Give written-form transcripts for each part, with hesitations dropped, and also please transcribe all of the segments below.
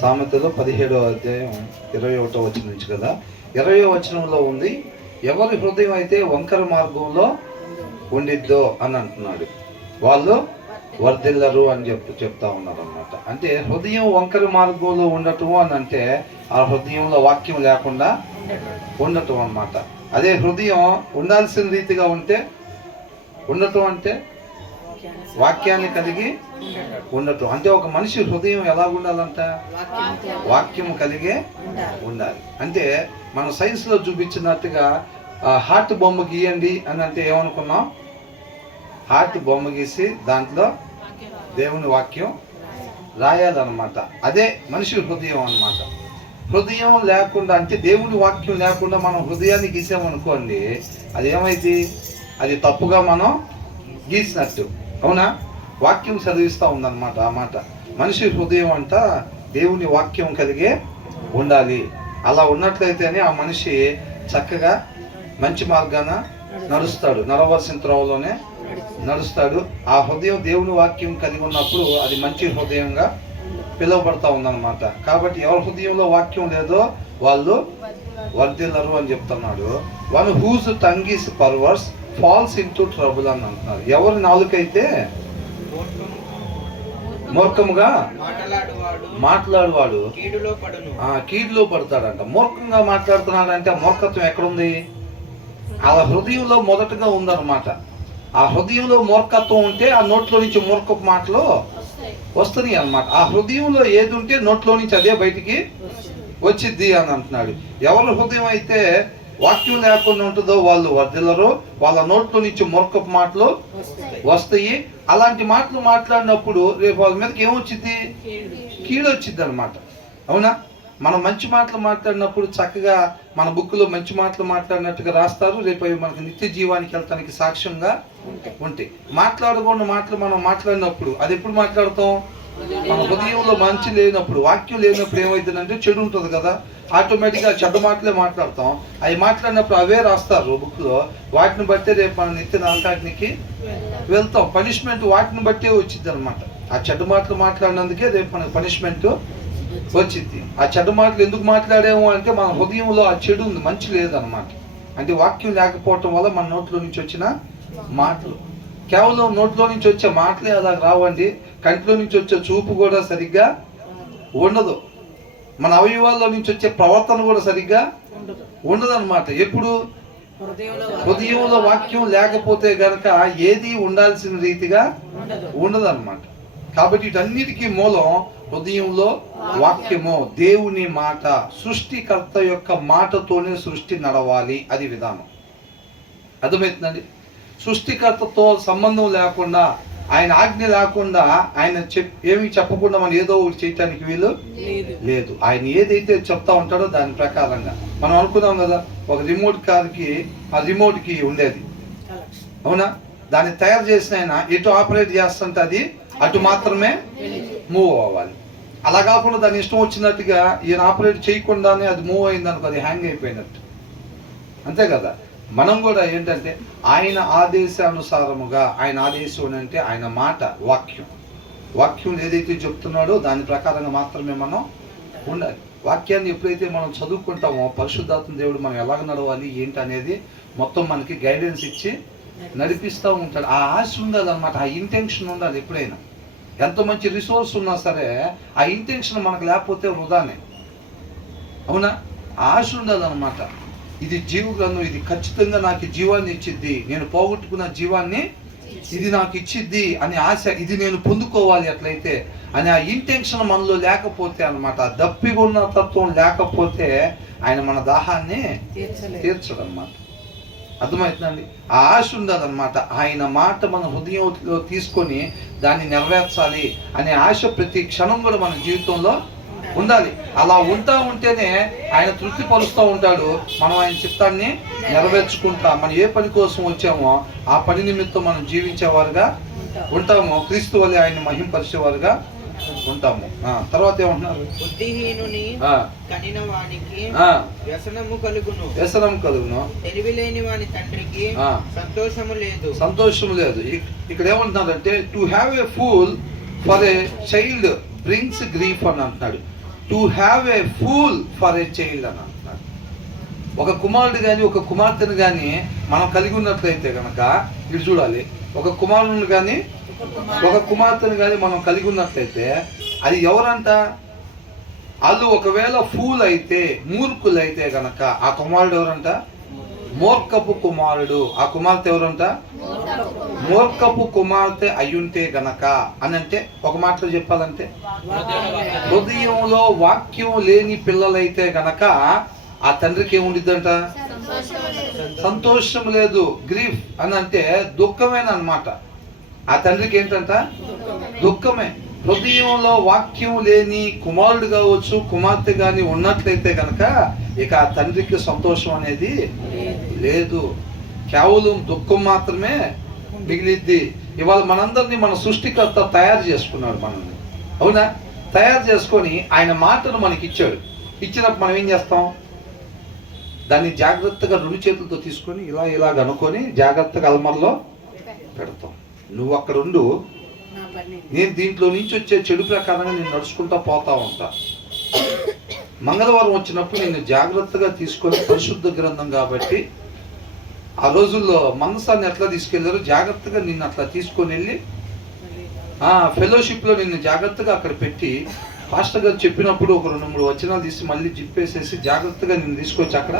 సామెతలో 17వ అధ్యాయం 21వ వచనం నుంచి కదా, 20వ వచనంలో ఉంది, ఎవరి హృదయం అయితే వంకర మార్గంలో ఉండిద్దో అని అంటున్నాడు, వాళ్ళు వర్ధిల్లరు అని చెప్తా ఉన్నారు అన్నమాట. అంటే హృదయం వంకర మార్గంలో ఉండటం అని అంటే ఆ హృదయంలో వాక్యం లేకుండా ఉండటం అన్నమాట. అదే హృదయం ఉండాల్సిన రీతిగా ఉంటే, ఉండటం అంటే వాక్యాన్ని కలిగి ఉండటం. అంటే ఒక మనిషి హృదయం ఎలా ఉండాలంట? వాక్యం కలిగే ఉండాలి. అంటే మనం సైన్స్లో చూపించినట్టుగా హార్ట్ బొమ్మ గీయండి అని అంటే ఏమనుకున్నాం? హార్ట్ బొమ్మ గీసి దాంట్లో దేవుని వాక్యం రాయాలన్నమాట. అదే మనిషి హృదయం అన్నమాట. హృదయం లేకుండా, అంటే దేవుని వాక్యం లేకుండా మనం హృదయాన్ని గీసామనుకోండి, అది ఏమైంది? అది తప్పుగా మనం గీసినట్టు. అవునా? వాక్యం చదివిస్తూ ఉందన్నమాట. ఆ మాట మనిషి హృదయం అంట దేవుని వాక్యం కలిగే ఉండాలి. అలా ఉన్నట్లయితేనే ఆ మనిషి చక్కగా మంచి మార్గాన నడుస్తాడు, నడవలసిన త్రోవలోనే నడుస్తాడు. ఆ హృదయం దేవుని వాక్యం కలిగి ఉన్నప్పుడు అది మంచి హృదయంగా పిలువబడతా ఉందన్నమాట. కాబట్టి ఎవరి హృదయంలో వాక్యం లేదో వాళ్ళు వర్ధిల్లరు అని చెప్తున్నాడు. One whose tongue is perverse falls into trouble అని అంటున్నారు. ఎవరి నాలుకైతే మూర్ఖముగా మాట్లాడువాడు కీడులో పడతాడంట. మూర్ఖంగా మాట్లాడుతున్నాడంటే మూర్ఖత్వం ఎక్కడుంది? ఆ హృదయంలో మొదటగా ఉందన్నమాట. ఆ హృదయంలో మూర్ఖత్వం ఉంటే ఆ నోట్లో నుంచి మూర్ఖపు మాటలు వస్తుంది అన్నమాట. ఆ హృదయంలో ఏది ఉంటే నోట్లో నుంచి అదే బయటికి వచ్చిద్ది అని అంటున్నాడు. ఎవరి హృదయం అయితే వాక్యం లేకుండా ఉంటుందో వాళ్ళు వర్ధిల్లరు, వాళ్ళ నోట్లో నుంచి మూర్ఖపు మాటలు వస్తాయి. అలాంటి మాటలు మాట్లాడినప్పుడు రేపు వాళ్ళ మీదకి ఏమొచ్చింది? కీడు వచ్చింది అనమాట. అవునా? మనం మంచి మాటలు మాట్లాడినప్పుడు చక్కగా మన బుక్లో మంచి మాటలు మాట్లాడినట్టుగా రాస్తారు. రేపు అవి మనకు నిత్య జీవానికి వెళ్తానికి సాక్ష్యంగా ఉంటాయి. మాట్లాడకుండా మాటలు మనం మాట్లాడినప్పుడు అది ఎప్పుడు మాట్లాడతాం? మన హృదయంలో మంచి లేనప్పుడు, వాక్యం లేనప్పుడు ఏమవుతుందంటే చెడు ఉంటుంది కదా, ఆటోమేటిక్గా చెడ్డ మాటలే మాట్లాడతాం. అవి మాట్లాడినప్పుడు అవే రాస్తారు బుక్లో. వాటిని బట్టే రేపు మన నిత్య నరకాగ్నికి వెళ్తాం. పనిష్మెంట్ వాటిని బట్టే వచ్చింది అనమాట. ఆ చెడ్డ మాటలు మాట్లాడినందుకే రేపు మనకు పనిష్మెంట్ వచ్చింది. ఆ చెడ్డ మాటలు ఎందుకు మాట్లాడాము అంటే మన హృదయంలో ఆ చెడు ఉంది, మంచి లేదనమాట. అంటే వాక్యం లేకపోవటం వల్ల మన నోట్లో నుంచి వచ్చిన మాటలు, కేవలం నోట్లో నుంచి వచ్చే మాటలే అలా రావండి, కంటిలో నుంచి వచ్చే చూపు కూడా సరిగ్గా ఉండదు, మన అవయవాల్లో నుంచి వచ్చే ప్రవర్తన కూడా సరిగ్గా ఉండదు అనమాట. ఎప్పుడు హృదయంలో వాక్యం లేకపోతే గనక ఏది ఉండాల్సిన రీతిగా ఉండదు అనమాట. కాబట్టి వీటన్నిటికీ మూలం హృదయంలో వాక్యము, దేవుని మాట, సృష్టికర్త యొక్క మాటతోనే సృష్టి నడవాలి. అది విధానం. అర్థమవుతుందండి? సృష్టికర్తతో సంబంధం లేకుండా, ఆయన ఆజ్ఞ లేకుండా, ఆయన ఏమి చెప్పకుండా మనం ఏదో ఒకటి చేయటానికి వీలు లేదు. ఆయన ఏదైతే చెప్తా ఉంటాడో దాని ప్రకారంగా మనం అనుకున్నాం కదా, ఒక రిమోట్ కార్కి ఆ రిమోట్కి ఉండేది. అవునా? దాన్ని తయారు చేసిన ఆయన ఎటు ఆపరేట్ చేస్తుంటే అది అటు మాత్రమే మూవ్ అవ్వాలి. అలా కాకుండా దాని ఇష్టం వచ్చినట్టుగా ఈయన ఆపరేట్ చేయకుండానే అది మూవ్ అయిందనుకో, అది హ్యాంగ్ అయిపోయినట్టు. అంతే కదా? మనం కూడా ఏంటంటే ఆయన ఆదేశానుసారముగా, ఆయన ఆదేశం అంటే ఆయన మాట, వాక్యం ఏదైతే చెప్తున్నాడో దాని ప్రకారంగా మాత్రమే మనం ఉండాలి. వాక్యాన్ని ఎప్పుడైతే మనం చదువుకుంటామో పరిశుద్ధాత్మ దేవుడు మనం ఎలాగ నడవాలి ఏంటి అనేది మొత్తం మనకి గైడెన్స్ ఇచ్చి నడిపిస్తూ ఉంటాడు. ఆ ఆశ ఉండాలన్నమాట, ఆ ఇంటెన్షన్ ఉండాలి. ఎప్పుడైనా ఎంత మంచి రిసోర్స్ ఉన్నా సరే ఆ ఇంటెన్షన్ మనకు లేకపోతే వృధానే. అవునా? ఆశ ఉండాలన్నమాట. ఇది జీవగ్రంథం, ఇది ఖచ్చితంగా నాకు జీవాన్ని ఇచ్చిద్ది, నేను పోగొట్టుకున్న జీవాన్ని ఇది నాకు ఇచ్చిద్ది అనే ఆశ, ఇది నేను పొందుకోవాలి ఎట్లయితే అని ఆ ఇంటెన్షన్ మనలో లేకపోతే అనమాట, దప్పిగొన్న తత్వం లేకపోతే ఆయన మన దాహాన్ని తీర్చడు అనమాట. అర్థమవుతుందండి? ఆ ఆశ ఉండదన్నమాట. ఆయన మాట మన హృదయంలో తీసుకొని దాన్ని నెరవేర్చాలి అనే ఆశ ప్రతి క్షణం కూడా మన జీవితంలో ఉండాలి. అలా ఉంటా ఉంటేనే ఆయన తృప్తిపరుస్తూ ఉంటాడు. మనం ఆయన చిత్తాన్ని నెరవేర్చుకుంటా, మనం ఏ పని కోసం వచ్చామో ఆ పని నిమిత్తం మనం జీవించేవారుగా ఉంటాము. క్రీస్తు వల్లే ఆయన మహింపరిచేవారుగా ఉంటాము. తర్వాత ఏమంటున్నారు? బుద్ధిహీనుని కనిన వానికి వ్యసనము కలుగును, తెలివిలేని వాని తండ్రికి సంతోషము లేదు. ఇక్కడ ఏమంటున్నారంటే to have a pool for a child brings grief అని అంటున్నాడు. To have a pool for a child అని అంటున్నాడు. ఒక కుమారుడు కానీ ఒక కుమార్తెను కానీ మనం కలిగి ఉన్నట్లయితే కనుక ఇటు చూడాలి, ఒక కుమారుని కానీ ఒక కుమార్తెను కానీ మనం కలిగి ఉన్నట్లయితే అది ఎవరంట? వాళ్ళు ఒకవేళ ఫూల్ అయితే, మూర్ఖులైతే గనక ఆ కుమారుడు ఎవరంట? మూర్ఖపు కుమారుడు. ఆ కుమార్తె ఎవరంట? మూర్ఖపు కుమార్తె అయ్యుంటే గనక అని అంటే ఒక మాటలో చెప్పాలంటే హృదయంలో వాక్యం లేని పిల్లలైతే గనక ఆ తండ్రికి ఏముండిద్దంట? సంతోషం లేదు. గ్రీఫ్ అని అంటే దుఃఖమేనమాట. ఆ తండ్రికి ఏంటంట? దుఃఖమే. హృదయంలో వాక్యం లేని కుమారుడు కావచ్చు, కుమార్తె కానీ ఉన్నట్లయితే కనుక ఇక ఆ తండ్రికి సంతోషం అనేది లేదు. కేవలం దుఃఖం మాత్రమే మిగిలిద్ది. ఇవాళ మనందరినీ మన సృష్టికర్త తయారు చేసుకున్నాడు మనల్ని, అవునా? తయారు చేసుకొని ఆయన మాటను మనకి ఇచ్చాడు. ఇచ్చినప్పుడు మనం ఏం చేస్తాం? దాన్ని జాగ్రత్తగా 2 చేతులతో తీసుకొని ఇలా అనుకొని జాగ్రత్తగా అల్మర్లో పెడతాం. నువ్వు అక్కడ ఉండు, నేను దీంట్లో నుంచి వచ్చే చెడు ప్రకారంగా నేను నడుచుకుంటా పోతా ఉంటా. మంగళవారం వచ్చినప్పుడు నేను జాగ్రత్తగా తీసుకొని, పరిశుద్ధ గ్రంథం కాబట్టి ఆ రోజుల్లో మనసాన్ని ఎట్లా తీసుకెళ్లారో జాగ్రత్తగా నిన్ను అట్లా తీసుకొని వెళ్ళి ఫెలోషిప్లో నిన్ను జాగ్రత్తగా అక్కడ పెట్టి, పాస్టర్ గారు చెప్పినప్పుడు ఒక 2-3 వచనాలు తీసి మళ్ళీ జిప్పేసేసి జాగ్రత్తగా నిన్ను తీసుకొచ్చి అక్కడ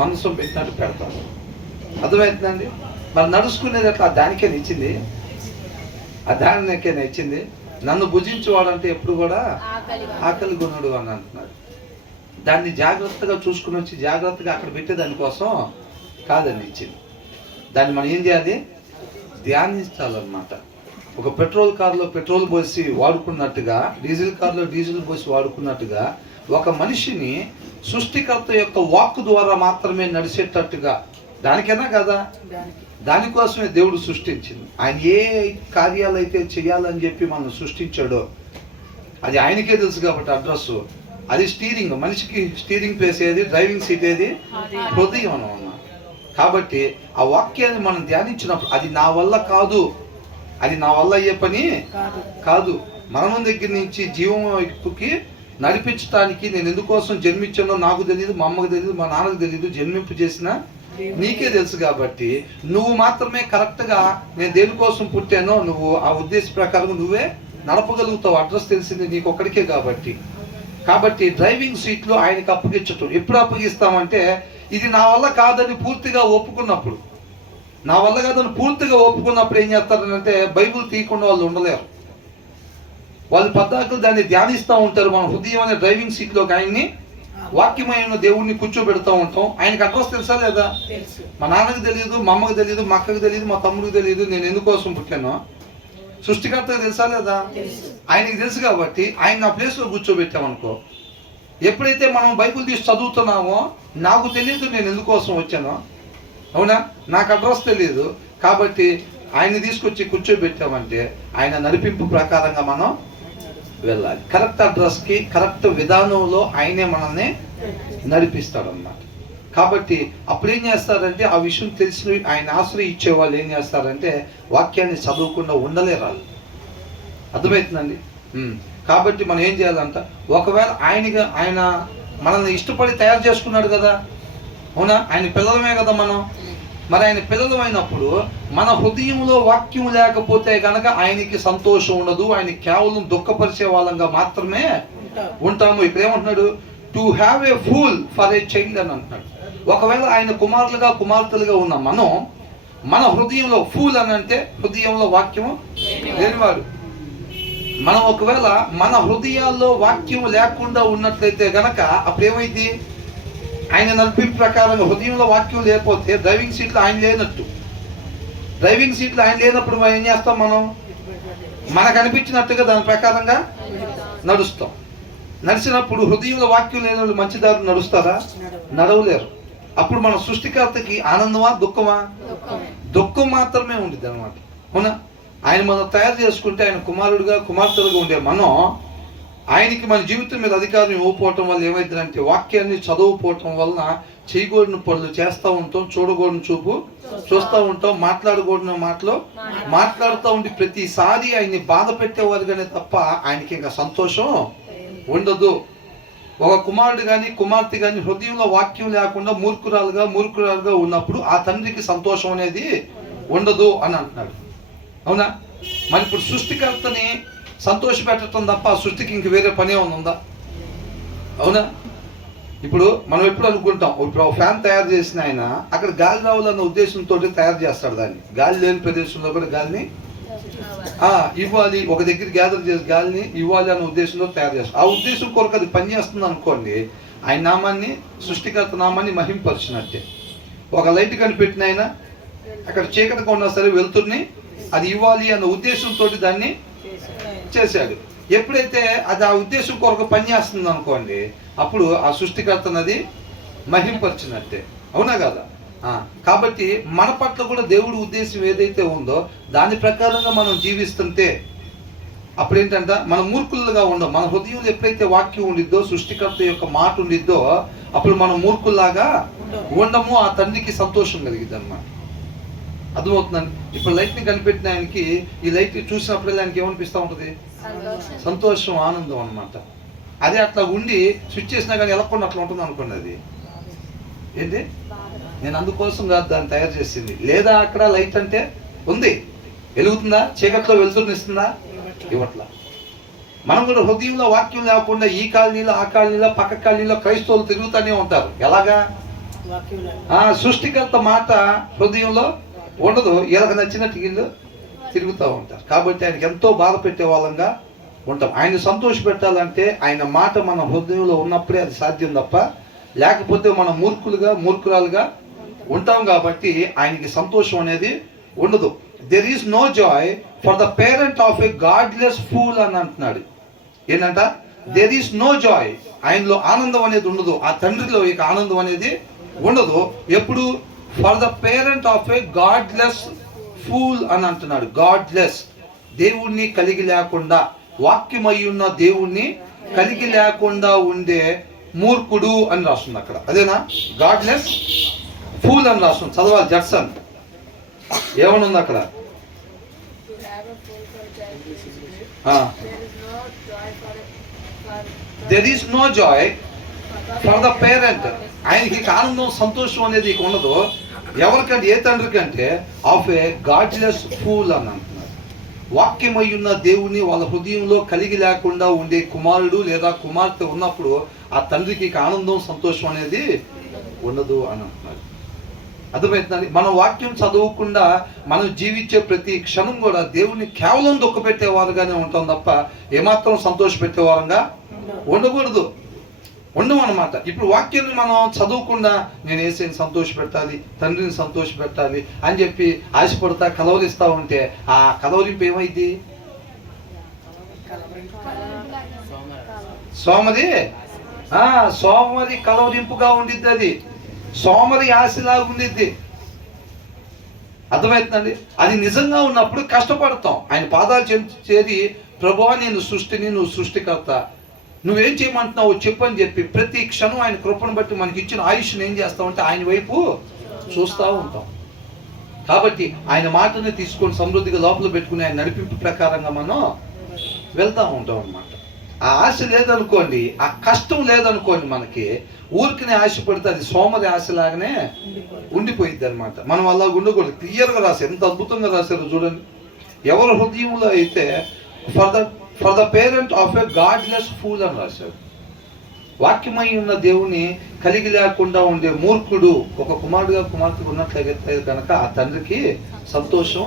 మనసం పెట్టినట్టు పెడతాను. అర్థమవుతుందండి? మరి నడుచుకునేది అట్లా దానికే నచ్చింది, ఆ దానికే నచ్చింది. నన్ను భుజించేవాడంటే ఎప్పుడు కూడా ఆకలి కొనుడు అని అంటున్నాడు. దాన్ని జాగ్రత్తగా చూసుకుని వచ్చి జాగ్రత్తగా అక్కడ పెట్టే దానికోసం కాదని ఇచ్చింది. దాన్ని మనం ఏం చేయాలి? ధ్యానించాలన్నమాట. ఒక పెట్రోల్ కార్లో పెట్రోల్ పోసి వాడుకున్నట్టుగా, డీజిల్ కార్లో డీజిల్ పోసి వాడుకున్నట్టుగా ఒక మనిషిని సృష్టికర్త యొక్క వాక్కు ద్వారా మాత్రమే నడిచేటట్టుగా, దానికైనా కదా, దానికోసమే దేవుడు సృష్టించింది. ఆయన ఏ కార్యాలు అయితే చేయాలని చెప్పి మనం సృష్టించాడో అది ఆయనకే తెలుసు. కాబట్టి అడ్రస్ అది స్టీరింగ్, మనిషికి స్టీరింగ్ ప్లేస్ ఏది? డ్రైవింగ్ సీట్ ఏది? హృదయం అన్నమాట. కాబట్టి ఆ వాక్యాన్ని మనం ధ్యానించినప్పుడు అది నా వల్ల కాదు, అది నా వల్ల అయ్యే పని కాదు. మరణం దగ్గర నుంచి జీవం వైపుకి నడిపించడానికి నేను ఎందుకోసం జన్మించానో నాకు తెలియదు, మా అమ్మకు తెలియదు, మా నాన్నకు తెలియదు. జన్మింపు చేసిన నీకే తెలుసు. కాబట్టి నువ్వు మాత్రమే కరెక్ట్గా నేను దేనికోసం పుట్టానో నువ్వు ఆ ఉద్దేశ ప్రకారం నువ్వే నడపగలుగుతావు. అడ్రస్ తెలిసింది నీకు ఒక్కడికే. కాబట్టి డ్రైవింగ్ సీట్లో ఆయనకి అప్పగించటం. ఎప్పుడు అప్పగిస్తామంటే ఇది నా వల్ల కాదని పూర్తిగా ఒప్పుకున్నప్పుడు. నా వల్ల కాదని పూర్తిగా ఒప్పుకున్నప్పుడు ఏం చేస్తారంటే బైబుల్ తీయకుండా వాళ్ళు ఉండలేరు. వాళ్ళు పద్దాకులు దాన్ని ధ్యానిస్తూ ఉంటారు. మన హృదయం అనే డ్రైవింగ్ సీట్లోకి ఆయన్ని, వాక్యమైన దేవుడిని కూర్చోబెడతా ఉంటాం. ఆయనకు అడ్రస్ తెలుసా లేదా? మా నాన్నకు తెలియదు, మా అమ్మకు తెలియదు, మా అక్కకు తెలియదు, మా తమ్ముడికి తెలియదు నేను ఎందుకోసం పుట్టానో. సృష్టికర్తకు తెలుసా లేదా? ఆయనకి తెలుసు. కాబట్టి ఆయన నా ప్లేస్లో కూర్చోబెట్టామనుకో, ఎప్పుడైతే మనం బైబుల్ తీసి చదువుతున్నామో నాకు తెలియదు నేను ఎందుకోసం వచ్చానో, అవునా? నాకు అడ్రస్ తెలియదు. కాబట్టి ఆయన్ని తీసుకొచ్చి కూర్చోబెట్టామంటే ఆయన నడిపింపు ప్రకారంగా మనం వెళ్ళాలి. కరెక్ట్ అడ్రస్కి కరెక్ట్ విధానంలో ఆయనే మనల్ని నడిపిస్తాడు అన్నమాట. కాబట్టి అప్పుడు ఏం చేస్తారంటే ఆ విషయం తెలిసి ఆయన ఆశ్రయించే వాళ్ళు ఏం చేస్తారంటే వాక్యాన్ని చదవకుండా ఉండలేరు. అర్థమవుతుందండి? కాబట్టి మనం ఏం చేయాలంట, ఒకవేళ ఆయన మనల్ని ఇష్టపడి తయారు చేసుకున్నాడు కదా, అవునా? ఆయన పిల్లలమే కదా మనం. మరి ఆయన పిల్లలు అయినప్పుడు మన హృదయంలో వాక్యం లేకపోతే కనుక ఆయనకి సంతోషం ఉండదు. ఆయన కేవలం దుఃఖపరిచే వాళ్ళంగా మాత్రమే ఉంటాము. ఇక్కడ ఏమంటున్నాడు? To have a pool for a child అని అంటున్నాడు. ఒకవేళ ఆయన కుమారులుగా కుమార్తెలుగా ఉన్న మనం, మన హృదయంలో ఫూల్ అని అంటే హృదయంలో వాక్యము లేనివాడు. మనం ఒకవేళ మన హృదయాల్లో వాక్యం లేకుండా ఉన్నట్లయితే గనక అప్పుడు ఏమైంది? ఆయన నడిపింపు ప్రకారంగా హృదయంలో వాక్యం లేకపోతే డ్రైవింగ్ సీట్లో ఆయన లేనట్టు. డ్రైవింగ్ సీట్లో ఆయన లేనప్పుడు మనం ఏం చేస్తాం? మనం మనకు అనిపించినట్టుగా దాని ప్రకారంగా నడుస్తాం. నడిచినప్పుడు హృదయంలో వాక్యం లేని వాళ్ళు మంచి దారులు నడుస్తారా? నడవలేరు. అప్పుడు మన సృష్టికర్తకి ఆనందమా దుఃఖమా? దుఃఖం మాత్రమే ఉంటుంది అనమాట. అవునా? ఆయన మనం తయారు చేసుకుంటే ఆయన కుమారుడుగా కుమార్తెలుగా ఉండే మనం ఆయనకి మన జీవితం మీద అధికారం ఇవ్వకపోవటం వల్ల ఏమైందంటే వాక్యాన్ని చదవకపోవటం వలన చేయకూడని పనులు చేస్తూ ఉంటాం, చూడకూడని చూపు చూస్తూ ఉంటాం, మాట్లాడకూడని మాటలు మాట్లాడుతూ ఉండి ప్రతిసారి ఆయన్ని బాధ పెట్టేవారుగానే తప్ప ఆయనకి ఇంకా సంతోషం ఉండదు. ఒక కుమారుడు కానీ కుమార్తె కానీ హృదయంలో వాక్యం లేకుండా మూర్ఖురాలుగా ఉన్నప్పుడు ఆ తండ్రికి సంతోషం అనేది ఉండదు అని అంటున్నాడు. అవునా? మరి ఇప్పుడు సృష్టికర్తని సంతోష పెట్టడం తప్ప ఆ సృష్టికి ఇంక వేరే పని ఏమైనా ఉందా? అవునా? ఇప్పుడు మనం ఎప్పుడు అనుకుంటాం, ఇప్పుడు ఫ్యాన్ తయారు చేసిన ఆయన అక్కడ గాలి రావాలన్న ఉద్దేశంతో తయారు చేస్తాడు దాన్ని. గాలి లేని ప్రదేశంలో కూడా గాలిని ఇవ్వాలి, ఒక దగ్గర గ్యాదర్ చేసి గాలిని ఇవ్వాలి అన్న ఉద్దేశంలో తయారు చేస్తాడు. ఆ ఉద్దేశం కొరకు అది పనిచేస్తుంది అనుకోండి, ఆయన నామాన్ని, సృష్టికర్త నామాన్ని మహింపరిచినట్టే. ఒక లైట్ కనిపెట్టిన ఆయన అక్కడ చీకటిగా ఉన్నా సరే వెలుతురుని అది ఇవ్వాలి అన్న ఉద్దేశంతో దాన్ని చేశాడు. ఎప్పుడైతే అది ఆ ఉద్దేశం కొరకు పనిచేస్తుంది అనుకోండి, అప్పుడు ఆ సృష్టికర్తనది మహింపరిచినట్టే. అవునా కదా? కాబట్టి మన పట్ల కూడా దేవుడి ఉద్దేశం ఏదైతే ఉందో దాని ప్రకారంగా మనం జీవిస్తుంటే అప్పుడు ఏంటంటే మనం మూర్ఖులుగా ఉండం. మన హృదయంలో ఎప్పుడైతే వాక్యం ఉండిద్దో, సృష్టికర్త యొక్క మాట ఉండిద్దో, అప్పుడు మనం మూర్ఖుల్లాగా ఉండము. ఆ తండ్రికి సంతోషం కలిగిద్ది అన్నమాట. అర్థమవుతుందండి? ఇప్పుడు లైట్ని కనిపెట్టిన ఆయనకి ఈ లైట్ చూసినప్పుడు ఆయనకి ఏమనిపిస్తూ ఉంటుంది? సంతోషం, ఆనందం అన్నమాట. అదే అట్లా ఉండి స్విచ్ చేసినా కానీ వెళ్ళకుండా అట్లా ఉంటుంది అనుకోండి. అది ఏంటి, నేను అందుకోసం కాదు దాన్ని తయారు చేసింది. లేదా అక్కడ లైట్ అంటే ఉంది, వెలుగుతుందా? చీకట్లో వెలుతురునిస్తుందా? ఇవ్వట్లా. మనం కూడా హృదయంలో వాక్యం లేకుండా ఈ కాలనీలో ఆ కాలనీలో పక్క కాలనీలో క్రైస్తవులు తిరుగుతూనే ఉంటారు. ఎలాగా? సృష్టికర్త మాట హృదయంలో ఉండదు, వీళ్ళకి నచ్చినట్టు వీళ్ళు తిరుగుతూ ఉంటారు. కాబట్టి ఆయనకి ఎంతో బాధ పెట్టే వాళ్ళంగా ఉంటాం. ఆయన సంతోష పెట్టాలంటే ఆయన మాట మన హృదయంలో ఉన్నప్పుడే అది సాధ్యం తప్ప లేకపోతే మనం మూర్ఖురాలుగా ఉంటాం. కాబట్టి ఆయనకి సంతోషం అనేది ఉండదు. There is no joy for the parent of a godless fool అని అంటున్నాడు. ఏంటంట? There is no joy. ఆయనలో ఆనందం అనేది ఉండదు, ఆ తండ్రిలో ఇక ఆనందం అనేది ఉండదు. ఎప్పుడు? For the parent of a godless fool అని అంటున్నాడు. గాడ్లెస్, దేవుణ్ణి కలిగి లేకుండా, వాక్యమై ఉన్న దేవుణ్ణి కలిగి లేకుండా ఉండే మూర్ఖుడు అని రాస్తుంది అక్కడ. అదేనా? గాడ్లెస్ ఫూల్ అని రాస్తుంది. చదవాలి జడ్సన్. ఏమని ఉంది అక్కడ? There is no joy for the parent. ఆయనకి ఆనందం సంతోషం అనేది ఇక ఉండదు. ఎవరికంటే? ఏ తండ్రి కంటే? ఆఫ్ ఏ గాడ్లెస్ ఫూల్ అని అంటున్నారు. వాక్యమై ఉన్న దేవుని వాళ్ళ హృదయంలో కలిగి లేకుండా ఉండే కుమారుడు లేదా కుమార్తె ఉన్నప్పుడు ఆ తండ్రికి ఆనందం సంతోషం అనేది ఉండదు అని అంటున్నారు. అర్థమవుతుందండి? మనం వాక్యం చదవకుండా మనం జీవించే ప్రతి క్షణం కూడా దేవుని కేవలం దుఃఖపెట్టేవారుగానే ఉంటాం తప్ప ఏమాత్రం సంతోష పెట్టేవారంగా ఉండకూడదు, ఉండవు అన్నమాట. ఇప్పుడు వాక్యాన్ని మనం చదవకుండా నేను యేసుని సంతోష పెట్టాలి, తండ్రిని సంతోష పెట్టాలి అని చెప్పి ఆశపడతా కలవరిస్తూ ఉంటే ఆ కలవరింపు ఏమైంది? సోమరి కలవరింపుగా ఉండిద్ది. అది సోమరి ఆశలాగా ఉండిద్ది. అర్థమవుతుందండి? అది నిజంగా ఉన్నప్పుడు కష్టపడతాం. ఆయన పాదాలు చేరి ప్రభువా నేను సృష్టిని, నువ్వు సృష్టికర్త, నువ్వేం చేయమంటున్నావు చెప్పని చెప్పి ప్రతి క్షణం ఆయన కృపను బట్టి మనకి ఇచ్చిన ఆయుష్ని ఏం చేస్తామంటే ఆయన వైపు చూస్తూ ఉంటాం. కాబట్టి ఆయన మాటని తీసుకొని సమృద్ధిగా లోపల పెట్టుకుని ఆయన నడిపింపు ప్రకారంగా మనం వెళ్తూ ఉంటాం అన్నమాట. ఆ ఆశ లేదనుకోండి, ఆ కష్టం లేదనుకోండి, మనకి ఊరికినే ఆశపడితే అది సోమరి ఆశలాగానే ఉండిపోయిద్ది అనమాట. మనం అలా ఉండకూడదు. క్లియర్గా రాశారు, ఎంత అద్భుతంగా రాశారు చూడండి. ఎవరి హృదయంలో అయితే for the parent of a godless fool అని రాశాడు. వాక్యమై ఉన్న దేవుని కలిగి లేకుండా ఉండే మూర్ఖుడు ఒక కుమారుడుగా కుమార్తె ఉన్నట్లయితే కనుక ఆ తండ్రికి సంతోషం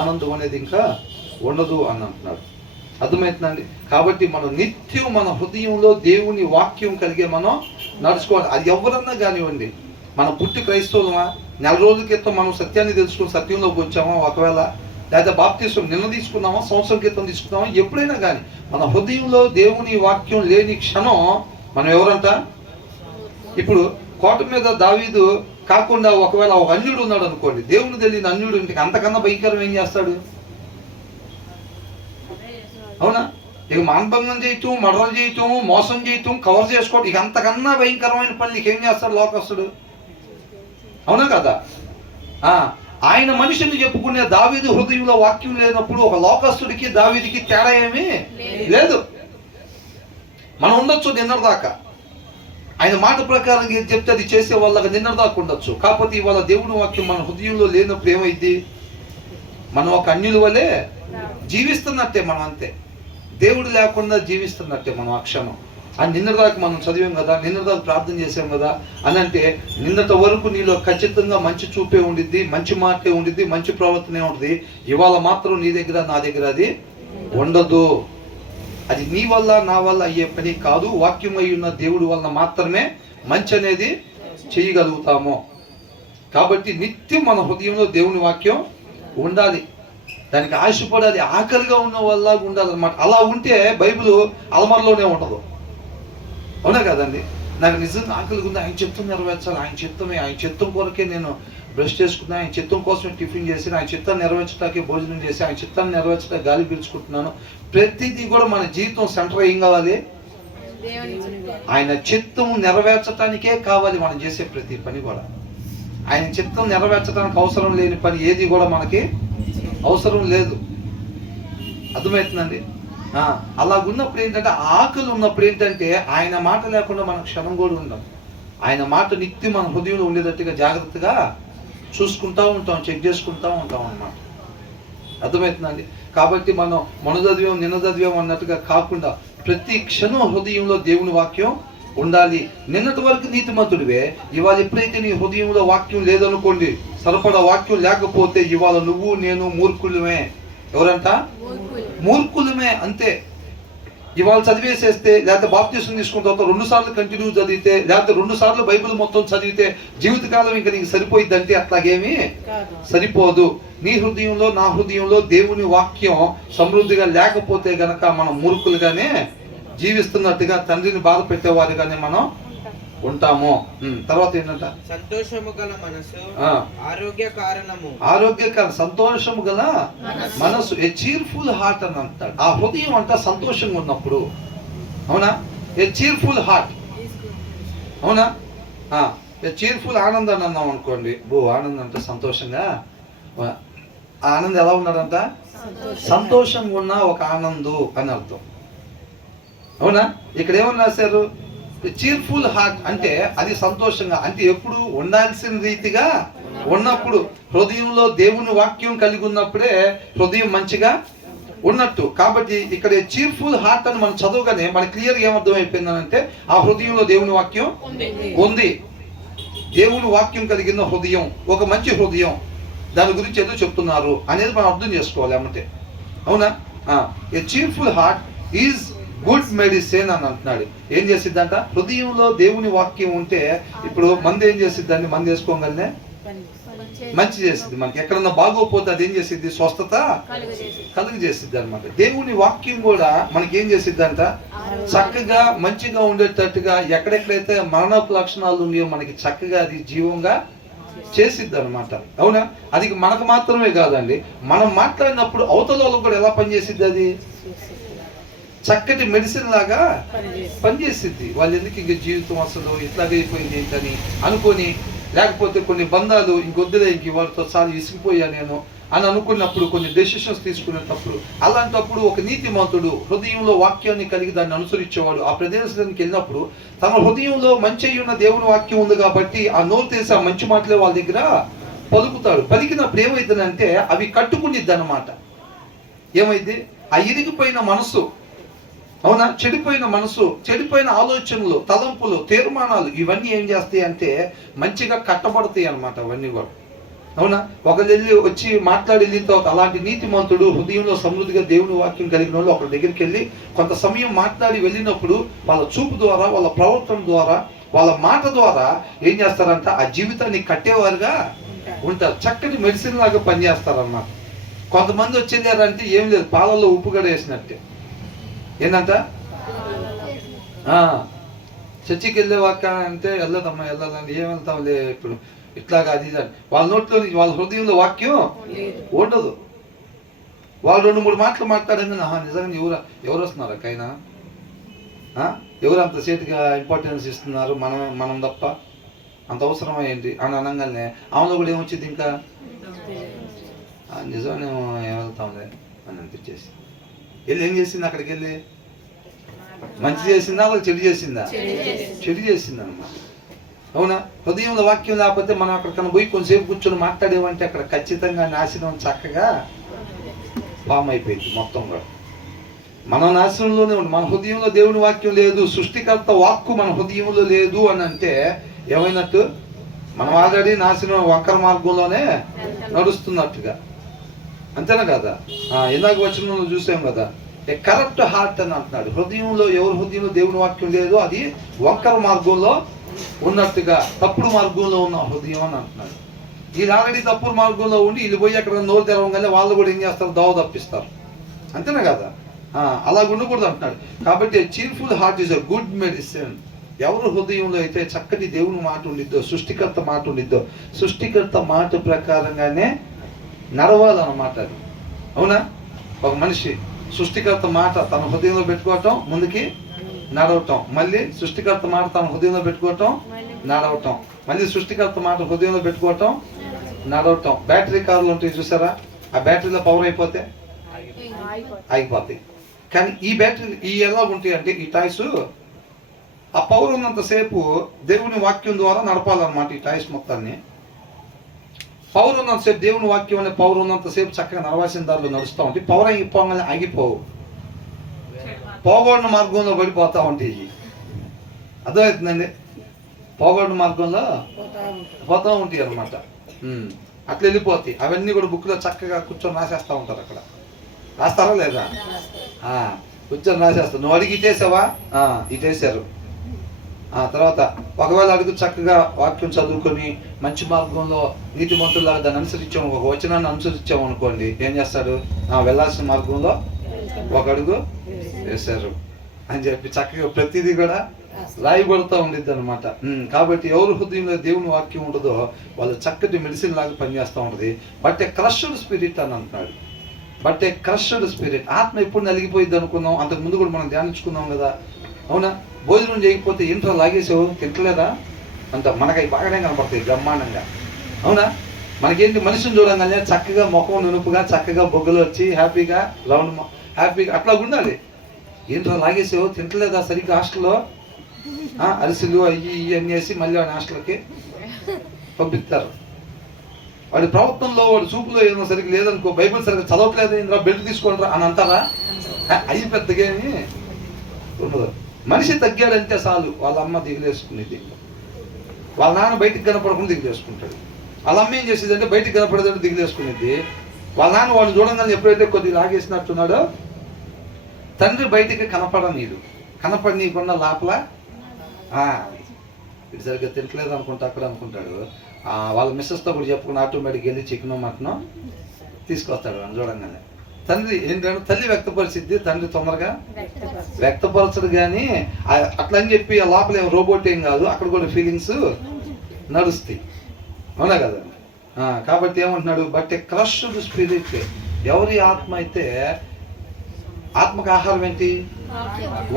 ఆనందం అనేది ఇంకా ఉండదు అని అంటున్నాడు. అర్థమవుతుందండి? కాబట్టి మనం నిత్యం మన హృదయంలో దేవుని వాక్యం కలిగే మనం నడుచుకోవాలి. అది ఎవరన్నా కానివ్వండి. మనం పుట్టి క్రైస్తవులమా, నెల రోజుల క్రితం మనం సత్యాన్ని తెలుసుకుని సత్యంలోకి వచ్చామా, ఒకవేళ లేదా బాప్తిసం నిన్న తీసుకున్నామా, సంవత్సరం క్రితం తీసుకున్నామా, ఎప్పుడైనా కానీ మన హృదయంలో దేవుని వాక్యం లేని క్షణం మనం ఎవరంట? ఇప్పుడు కోట మీద దావీదు కాకుండా ఒకవేళ ఒక అన్యుడు ఉన్నాడు అనుకోండి, దేవుని తెలియని అన్యుడు ఇంటికి అంతకన్నా భయంకరం ఏం చేస్తాడు? అవునా? ఇక మానభంగం చేయటం, మర్డర్ చేయటం, మోసం చేయటం, కవర్ చేసుకోవటం, ఇక అంతకన్నా భయంకరమైన పనులు ఏం చేస్తాడు లోకస్తుడు? అవునా కదా? ఆయన మనిషిని చెప్పుకునే దావీదు హృదయంలో వాక్యం లేనప్పుడు ఒక లోకస్తుడికి దావీదికి తేడా ఏమీ లేదు. మనం ఉండొచ్చు నిన్నటిదాకా, ఆయన మాట ప్రకారం ఏది చెప్తే అది చేసే వాళ్ళగా నిన్న దాకా ఉండొచ్చు. కాకపోతే ఇవాళ దేవుని వాక్యం మన హృదయంలో లేనప్పుడు ఏమైంది? మనం ఒక అన్యుల వలె జీవిస్తున్నట్టే, మనం అంతే. దేవుడు లేకుండా జీవిస్తున్నట్టే మనం అక్షమం. అని నిన్నదాకా మనం చదివాం కదా, నిన్నదాకా ప్రార్థన చేసాం కదా అని అంటే, నిన్నటి వరకు నీలో ఖచ్చితంగా మంచి చూపే ఉండిద్ది, మంచి మాటే ఉండిద్ది, మంచి ప్రవర్తనే ఉంటుంది. ఇవాళ మాత్రం నీ దగ్గర నా దగ్గర అది ఉండదు. అది నీ వల్ల నా వల్ల అయ్యే పని కాదు. వాక్యం అయి ఉన్న దేవుడి వలన మాత్రమే మంచి అనేది చేయగలుగుతాము. కాబట్టి నిత్యం మన హృదయంలో దేవుని వాక్యం ఉండాలి, దానికి ఆశపడాలి, ఆకలిగా ఉన్న వల్ల ఉండాలన్నమాట. అలా ఉంటే బైబిల్ అలమరలోనే ఉండదు. అవునా కదండి? నాకు నిజంగా ఆకలిగా ఉంది, ఆయన చిత్తం నెరవేర్చాలి, ఆయన చిత్తం కొరకే నేను బ్రష్ చేసుకున్నాను, ఆయన చిత్తం కోసమే టిఫిన్ చేసి, ఆయన చిత్తాన్ని నెరవేర్చడానికి భోజనం చేసి, ఆయన చిత్తాన్ని నెరవేర్చడానికి గాలి పీల్చుకుంటున్నాను. ప్రతిదీ కూడా మన జీవితం సెంటర్ ఏం కావాలి? ఆయన చిత్తం నెరవేర్చడానికే కావాలి మనం చేసే ప్రతి పని కూడా. ఆయన చిత్తం నెరవేర్చడానికి అవసరం లేని పని ఏది కూడా మనకి అవసరం లేదు. అర్థమవుతుందండి? అలాగున్నప్పుడు ఏంటంటే, ఆకలి ఉన్నప్పుడు ఏంటంటే, ఆయన మాట లేకుండా మనం క్షణం కూడా ఉండం. ఆయన మాట నిత్యం మన హృదయంలో ఉండేటట్టుగా జాగ్రత్తగా చూసుకుంటూ ఉంటాం, చెక్ చేసుకుంటూ ఉంటాం అన్నమాట. అర్థమవుతుందండి? కాబట్టి మనం మొన్న చదివాం నిన్న చదివాం అన్నట్టుగా కాకుండా ప్రతి క్షణం హృదయంలో దేవుని వాక్యం ఉండాలి. నిన్నటి వరకు నీతిమంతుడివే, ఇవాళ ఎప్పుడైతే నీ హృదయంలో వాక్యం లేదనుకోండి, సరిపడా వాక్యం లేకపోతే ఇవాళ నువ్వు నేను మూర్ఖులమే. ఎవరంట? మూర్ఖులమే, అంతే. ఇవాళ చదివేసేస్తే, లేకపోతే బాప్తిసం తీసుకున్న తర్వాత 2 సార్లు కంటిన్యూ చదివితే, లేకపోతే 2 సార్లు బైబిల్ మొత్తం చదివితే జీవితకాలం ఇంకా నీకు సరిపోయిద్దంటే అట్లాగేమీ సరిపోదు. నీ హృదయంలో నా హృదయంలో దేవుని వాక్యం సమృద్ధిగా లేకపోతే గనక మనం మూర్ఖులుగానే జీవిస్తున్నట్టుగా, తండ్రిని బాధ పెట్టేవారుగానే మనం ఉంటాము. తర్వాత ఏంటంట? సంతోషము గల మనసు ఆరోగ్య కారణము. సంతోషము గల మనసు, ఏ చీర్ఫుల్ హార్ట్ అని అంటాడు. ఆ హృదయం అంట సంతోషంగా ఉన్నప్పుడు, అవునా? ఏ చీర్ఫుల్ హార్ట్, అవునా? ఏ చీర్ఫుల్ ఆనందాన్ని అన్నాం అనుకోండి, ఆనందం అంటే సంతోషంగా. ఆనందం ఎలా ఉన్నాడంట? సంతోషంగా ఉన్న ఒక ఆనందు అని అర్థం. అవునా? ఇక్కడ ఏమని రాశారు? చీర్ఫుల్ హార్ట్ అంటే అది సంతోషంగా, అంటే ఎప్పుడు ఉండాల్సిన రీతిగా ఉన్నప్పుడు, హృదయంలో దేవుని వాక్యం కలిగి ఉన్నప్పుడే హృదయం మంచిగా ఉన్నట్టు. కాబట్టి ఇక్కడ చీర్ఫుల్ హార్ట్ అని మనం చదవగానే మనకి క్లియర్గా ఏమర్థం అయిపోయిందంటే, ఆ హృదయంలో దేవుని వాక్యం ఉంది. దేవుని వాక్యం కలిగిన హృదయం ఒక మంచి హృదయం, దాని గురించి ఏదో చెప్తున్నారు అనేది మనం అర్థం చేసుకోవాలి అన్నమాట. అవునా? ఏ cheerful heart is good medicine అని అంటున్నాడు. ఏం చేసిద్దంట? హృదయంలో దేవుని వాక్యం ఉంటే, ఇప్పుడు మంది ఏం చేసిద్దండి? మంది వేసుకోగలనే మంచి చేసిద్ది. మనకి ఎక్కడన్నా బాగోపోతే అది ఏం చేసిద్ది? స్వస్థత కలుగు చేసిద్ది అనమాట. దేవుని వాక్యం కూడా మనకి ఏం చేసిద్దంట? చక్కగా మంచిగా ఉండేటట్టుగా, ఎక్కడెక్కడైతే మరణపు లక్షణాలు ఉన్నాయో మనకి చక్కగా అది జీవంగా చేసిద్ది అనమాట. అవునా? అది మనకు మాత్రమే కాదండి, మనం మాట్లాడినప్పుడు అవతల వాళ్ళకు కూడా ఎలా పనిచేసిద్ది? అది చక్కటి మెడిసిన్ లాగా పనిచేసిద్ది. వాళ్ళు ఎందుకు ఇంక జీవితం అసలు ఇట్లాగైపోయింది ఏంటని అనుకొని, లేకపోతే కొన్ని బంధాలు ఇంకొద్దులే, ఇంక వాళ్ళతో చాలా విసిగిపోయా నేను అని అనుకున్నప్పుడు, కొన్ని డెసిషన్స్ తీసుకునేటప్పుడు, అలాంటప్పుడు ఒక నీతిమంతుడు హృదయంలో వాక్యాన్ని కలిగి దాన్ని అనుసరించేవాడు ఆ ప్రదేశానికి వెళ్ళినప్పుడు తన హృదయంలో మంచి ఉన్న దేవుని వాక్యం ఉంది కాబట్టి ఆ నోరు తెలిసి ఆ మంచి మాటలే వాళ్ళ దగ్గర పలుకుతాడు. పలికినప్పుడు ఏమైందంటే అవి కట్టుకునిద్ది అన్నమాట. ఏమైంది? ఆ ఇరిగిపోయిన మనసు, అవునా, చెడిపోయిన మనసు, చెడిపోయిన ఆలోచనలు, తలంపులు, తీర్మానాలు, ఇవన్నీ ఏం చేస్తాయి అంటే మంచిగా కట్టబడతాయి అన్నమాట. అవన్నీ కూడా, అవునా. ఒకరు వెళ్ళి వచ్చి మాట్లాడి వెళ్ళిన తర్వాత అలాంటి నీతిమంతుడు హృదయంలో సమృద్ధిగా దేవుని వాక్యం కలిగిన వాళ్ళు ఒకరి దగ్గరికి వెళ్ళి కొంత సమయం మాట్లాడి వెళ్ళినప్పుడు వాళ్ళ చూపు ద్వారా, వాళ్ళ ప్రవర్తన ద్వారా, వాళ్ళ మాట ద్వారా ఏం చేస్తారంట? ఆ జీవితాన్ని కట్టేవారుగా ఉంటారు. చక్కటి మెడిసిన్ లాగా పనిచేస్తారన్నమాట. కొంతమంది వచ్చేదారంటే ఏం లేదు, పాలల్లో ఉప్పు గడ వేసినట్టే. ఏంటంట? చర్చికి వెళ్ళేవాక అంటే వెళ్ళదమ్మా, వెళ్ళదండి, ఏం వెళ్తాంలే ఇప్పుడు ఇట్లాగా అది వాళ్ళ నోట్లో వాళ్ళ హృదయంలో వాక్యం ఉండదు. వాళ్ళు 2-3 మాటలు మాట్లాడింది, నిజంగా ఎవరు వస్తున్నారు అక్కైనా, ఎవరు అంత సేటుగా ఇంపార్టెన్స్ ఇస్తున్నారు, మనం తప్ప, అంత అవసరమా ఏంటి అని అనగానే ఆమెలో కూడా ఏమొచ్చింది? ఇంకా నిజమేమో, ఏం వెళ్తాంలే అని అనిపించేసి వెళ్ళి ఏం చేసింది? అక్కడికి వెళ్ళి మంచి చేసిందా వాళ్ళకి చెడు చేసిందా? చెడు చేసిందన్నమాట. అవునా? హృదయంలో వాక్యం లేకపోతే మనం అక్కడికన్నా పోయి కొంచెంసేపు కూర్చొని మాట్లాడేమంటే అక్కడ ఖచ్చితంగా నాశనం చక్కగా ఫామ్ అయిపోయింది మొత్తం కూడా. మన నాశనంలోనే ఉంది. మన హృదయంలో దేవుని వాక్యం లేదు, సృష్టికర్త వాక్కు మన హృదయంలో లేదు అని అంటే ఏమైనట్టు? మనం ఆల్రెడీ నాశనం వంకర మార్గంలోనే నడుస్తున్నట్టుగా. అంతేనా కదా? ఇందాక వచనంలో చూసాం కదా, ఏ కరప్ట్ హార్ట్ అని అంటున్నాడు. హృదయంలో ఎవరి హృదయంలో దేవుని వాక్యం లేదో అది వంకర మార్గంలో ఉన్నట్టుగా, తప్పుడు మార్గంలో ఉన్న హృదయం అని అంటున్నాడు. వీళ్ళు ఆల్రెడీ తప్పుడు మార్గంలో ఉండి వీళ్ళు పోయి అక్కడ నోరు తెరవగానే వాళ్ళు కూడా ఏం చేస్తారు? దోవ తప్పిస్తారు. అంతేనా కదా? అలా ఉండకూడదు అంటున్నాడు. కాబట్టి cheerful heart is a good medicine. ఎవరు హృదయంలో అయితే చక్కటి దేవుని మాట ఉండిద్దో, సృష్టికర్త మాట ఉండిద్దో, సృష్టికర్త మాట ప్రకారంగానే నడవాలన్నమాట అది. అవునా? ఒక మనిషి సృష్టికర్త మాట తన హృదయంలో పెట్టుకోవటం, ముందుకి నడవటం, మళ్ళీ సృష్టికర్త మాట తన హృదయంలో పెట్టుకోవటం, నడవటం, మళ్ళీ సృష్టికర్త మాట హృదయంలో పెట్టుకోవటం, నడవటం. బ్యాటరీ కార్లు ఉంటాయి చూసారా? ఆ బ్యాటరీలో పవర్ అయిపోతే ఆగిపోతాయి. కానీ ఈ బ్యాటరీ ఎలా ఉంటాయి అంటే ఈ టాయ్స్ ఆ పవర్ ఉన్నంతసేపు దేవుని వాక్యం ద్వారా నడపాలన్నమాట. ఈ టాయ్స్ మొత్తాన్ని పవర్ ఉన్నంతసేపు, దేవుని వాక్యం అనే పవర్ ఉన్నంతసేపు చక్కగా నడవాల్సిన దారిలో నడుస్తూ ఉంటాయి. పవర్ అయిపోగానే ఆగిపోవు, పోగొడిన మార్గంలో పడిపోతూ ఉంటాయి. అర్థమవుతుందండి? పోగొడిన మార్గంలో పోతూ ఉంటాయి అన్నమాట. అట్లా వెళ్ళిపోతాయి. అవన్నీ కూడా బుక్లో చక్కగా కూర్చొని రాసేస్తూ ఉంటారు. అక్కడ రాస్తారా లేదా? కూర్చొని రాసేస్తారు. నువ్వు అడిగి ఇటేసావా? ఇటేసారు. తర్వాత ఒకవేళ అడుగు చక్కగా వాక్యం చదువుకొని మంచి మార్గంలో నీతిమంతులాగా దాన్ని అనుసరించాము, ఒక వచనాన్ని అనుసరించాము అనుకోండి, ఏం చేస్తాడు? వెళ్ళాల్సిన మార్గంలో ఒక అడుగు వేశారు అని చెప్పి చక్కగా ప్రతిదీ కూడా రాయబడుతూ ఉండిద్ది అనమాట. కాబట్టి ఎవరు హృదయంలో దేవుని వాక్యం ఉండదో వాళ్ళు చక్కటి మెడిసిన్ లాగా పనిచేస్తూ ఉంటుంది. బట్ ఏ క్రష్డ్ స్పిరిట్ అని అంటున్నాడు. But A crushed spirit. ఆత్మ ఎప్పుడు నలిగిపోయింది అనుకున్నాం, అంతకు ముందు కూడా మనం ధ్యానించుకున్నాం కదా. అవునా? భోజనం చేయకపోతే ఏంట్రా లాగేసావు, తింటలేదా అంత మనకి బాగానే కనపడతాయి బ్రహ్మాండంగా. అవునా? మనకేంటి, మనిషిని చూడంగానే చక్కగా ముఖం నునుపుగా చక్కగా బొగ్గలు వచ్చి హ్యాపీగా రౌండ్ హ్యాపీగా అట్లా ఉండాలి. ఏంట్రా లాగేసావు, తింటలేదా సరిగ్గా హాస్టల్లో, అరిసెలు అయ్యి ఇవన్నీ వేసి మళ్ళీ వాడి హాస్టల్కి పంపిస్తారు. వాడి ప్రవర్తనలో, వాడి చూపులో ఏమో సరిగ్గా లేదనుకో, బైబిల్ సరిగ్గా చదవట్లేదు, ఇందులో బెల్ట్ తీసుకోండిరా అని అంటారా? అయ్యి పెద్దగా ఉండదు. మనిషి తగ్గాడంటే చాలు వాళ్ళ అమ్మ దిగులేసుకునేది, వాళ్ళ నాన్న బయటికి కనపడకుండా దిగులేసుకుంటాడు. వాళ్ళ అమ్మ ఏం చేసేది అంటే బయటికి కనపడేదంటే దిగులేసుకునేది. వాళ్ళ నాన్న వాడిని చూడంగానే ఎప్పుడైతే కొద్దిగా లాగేసినట్టున్నాడో తండ్రి బయటికి కనపడనీయకుండా లోపల ఇది సరిగ్గా తింటలేదు అనుకుంటా అక్కడ అనుకుంటాడు. వాళ్ళ మిస్సెస్తో కూడా చెప్పుకుని ఆటోమేటిక్ వెళ్ళి చికెన్ మటన్ తీసుకొస్తాడు అని చూడంగానే. తండ్రి ఏంటంటే తల్లి వ్యక్తపరిచిద్ది, తండ్రి తొందరగా వ్యక్తపరచడు. కానీ అట్లా అని చెప్పి ఆ లోపల ఏం రోబోట్ ఏం కాదు, అక్కడ కూడా ఫీలింగ్స్ నడుస్తాయి. అవునా కదా? కాబట్టి ఏమంటున్నాడు? But A crushed spirit. ఎవరి ఆత్మ అయితే, ఆత్మకు ఆహారం ఏంటి?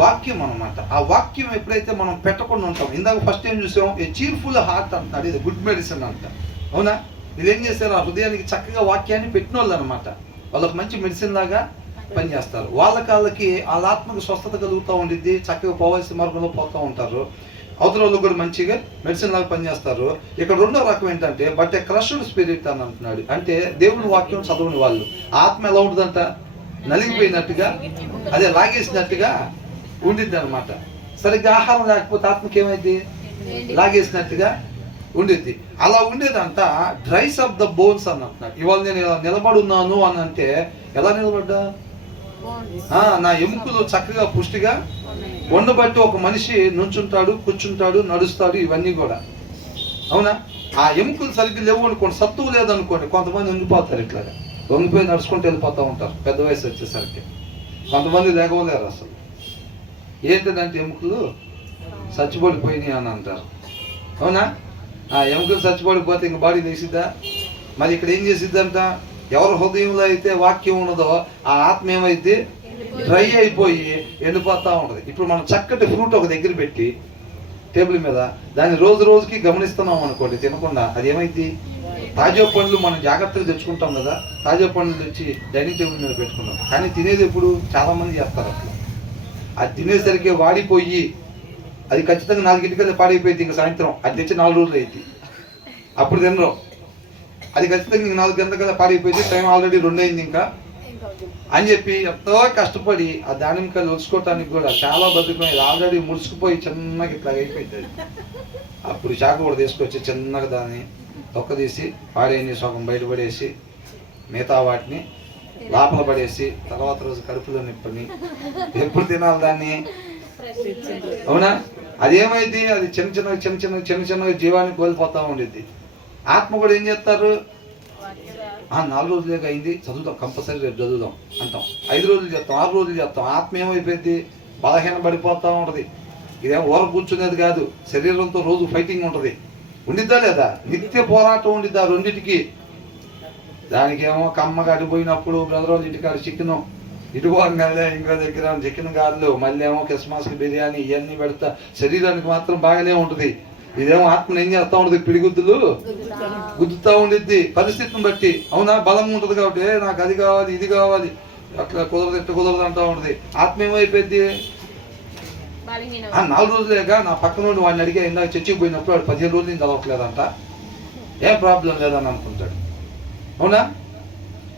వాక్యం అన్నమాట. ఆ వాక్యం ఎప్పుడైతే మనం పెట్టకుండా ఉంటాం, ఇందాక ఫస్ట్ ఏం చూసాం? ఏ చీర్ఫుల్ హార్ట్ అంటున్నాడు, ఇది గుడ్ మెడిసిన్ అంట. అవునా? ఇది ఏం చేస్తారు? ఆ హృదయానికి చక్కగా వాక్యాన్ని పెట్టిన వాళ్ళు అనమాట. వాళ్ళకి మంచి మెడిసిన్ లాగా పనిచేస్తారు. వాళ్ళకి వాళ్ళ ఆత్మకు స్వస్థత కలుగుతూ ఉండిద్ది, చక్కగా పోవాల్సిన మార్గంలో పోతూ ఉంటారు. అవతల వాళ్ళు కూడా మంచిగా మెడిసిన్ లాగా పనిచేస్తారు. ఇక్కడ రెండో రకం ఏంటంటే బట్ ఏ క్రష్డ్ స్పిరిట్ అని అంటున్నాడు. అంటే దేవుని వాక్యం చదవని వాళ్ళు ఆత్మ ఎలా ఉంటుందంట? నలిగిపోయినట్టుగా, అదే లాగేసినట్టుగా ఉండిద్ది అనమాట. సరిగ్గా ఆహారం లేకపోతే ఆత్మకి ఏమైంది? లాగేసినట్టుగా ఉండిద్ది. అలా ఉండేదంట డ్రైస్ ఆఫ్ ద బోన్స్ అని అంటున్నాడు. ఇవాళ నేను ఇలా నిలబడి ఉన్నాను అని అంటే ఎలా నిలబడ్డా? నా ఎముకలు చక్కగా పుష్టిగా ఉండబట్టి ఒక మనిషి నుంచుంటాడు, కూర్చుంటాడు, నడుస్తాడు, ఇవన్నీ కూడా. అవునా? ఆ ఎముకలు సరిగ్గా లేవు అనుకోండి, సత్తువు లేదనుకోండి, కొంతమంది ఉండిపోతారు, ఇట్లాగా వంగిపోయి నడుచుకుంటూ వెళ్ళిపోతూ ఉంటారు పెద్ద వయసు వచ్చేసరికి. కొంతమంది లేకపోలేరు అసలు. ఏంటంటే ఎముకలు చచ్చిపడిపోయినాయి అని అంటారు. అవునా? ఆ ఎముకలు చచ్చిపడిపోతే ఇంక బాడీ లేచిద్దా? మరి ఇక్కడ ఏం చేసిద్దంట? ఎవరి హృదయంలో అయితే వాక్యం ఉన్నదో ఆ ఆత్మ ఏమైతే డ్రై అయిపోయి ఎండిపోతూ ఉంటుంది. ఇప్పుడు మనం చక్కటి ఫ్రూట్ ఒక దగ్గర పెట్టి టేబుల్ మీద దాన్ని రోజు రోజుకి గమనిస్తున్నాం అనుకోండి, తినకుండా అది ఏమైంది? తాజా పండ్లు మనం జాగ్రత్తగా తెచ్చుకుంటాం కదా, తాజా పండ్లు తెచ్చి డైనింగ్ టేబుల్ మీద పెట్టుకున్నాం. కానీ తినేది ఎప్పుడు? చాలా మంది చేస్తారు అట్లా. అది తినేసరికి వాడిపోయి అది ఖచ్చితంగా 4 పాడైపోయింది. ఇంకా సాయంత్రం అది తెచ్చి 4 రోజులు అయింది, అప్పుడు తినరు. అది ఖచ్చితంగా ఇంక 4 గంటల పాడైపోయింది, టైం ఆల్రెడీ 2 అయింది ఇంకా అని చెప్పి ఎంతో కష్టపడి ఆ దానిమ్మకాయలు ఒలుచుకోవటానికి కూడా చాలా బతుకుపోయింది. ఆల్రెడీ ముడుచుకుపోయి చిన్నగా ఇట్లా అయిపోయింది. అప్పుడు చాకు కూడా తీసుకొచ్చి చిన్నగా దాన్ని తొక్క తీసి పాడేని సగం బయటపడేసి మిగతా వాటిని లోపల పడేసి తర్వాత రోజు కడుపులో నిప్పని ఎప్పుడు తినాలి దాన్ని, అవునా? అదేమైంది, అది చిన్న చిన్నగా జీవాన్ని కోల్పోతా ఉండిద్ది. ఆత్మ కూడా ఏం చేస్తారు, 4 రోజులేగా అయింది, చదువుదాం, కంపల్సరీ రేపు చదువుదాం అంటాం. 5 రోజులు చేస్తాం, 6 రోజులు చేస్తాం. ఆత్మ ఏమైపోయింది, బలహీన పడిపోతూ ఉంటుంది. ఇదేం ఊర కూర్చునేది కాదు, శరీరంతో రోజు ఫైటింగ్ ఉంటుంది. ఉండిద్దా లేదా, నిత్య పోరాటం ఉండిద్ది ఆ రెండింటికి. దానికేమో కమ్మగా అడిపోయినప్పుడు బ్రదర్ వాళ్ళ ఇంటికాడ చికెను, ఇటుకోగానే ఇంకో దగ్గర చికెన్ గారెలు, మళ్ళీ ఏమో క్రిస్మస్కి బిర్యానీ, ఇవన్నీ పెడతా. శరీరానికి మాత్రం బాగానే ఉంటుంది. ఇదేమో ఆత్మను ఏం చేస్తూ ఉంటుంది, పిడిగుద్దులు గుద్దుతూ ఉండిద్ది పరిస్థితిని బట్టి, అవునా? బలం ఉంటుంది కాబట్టి నాకు అది కావాలి ఇది కావాలి, అట్లా కుదరదు ఇట్లా కుదరదు అంటూ ఉంటుంది. ఆత్మ ఏమైపోయింది, 4 రోజులేగా నా పక్కన నుండి వాడిని అడిగే, ఇందాక చర్చికి పోయినప్పుడు వాడు 15 రోజులు నుంచి చదవట్లేదంట, ఏం ప్రాబ్లం లేదని అనుకుంటాడు, అవునా?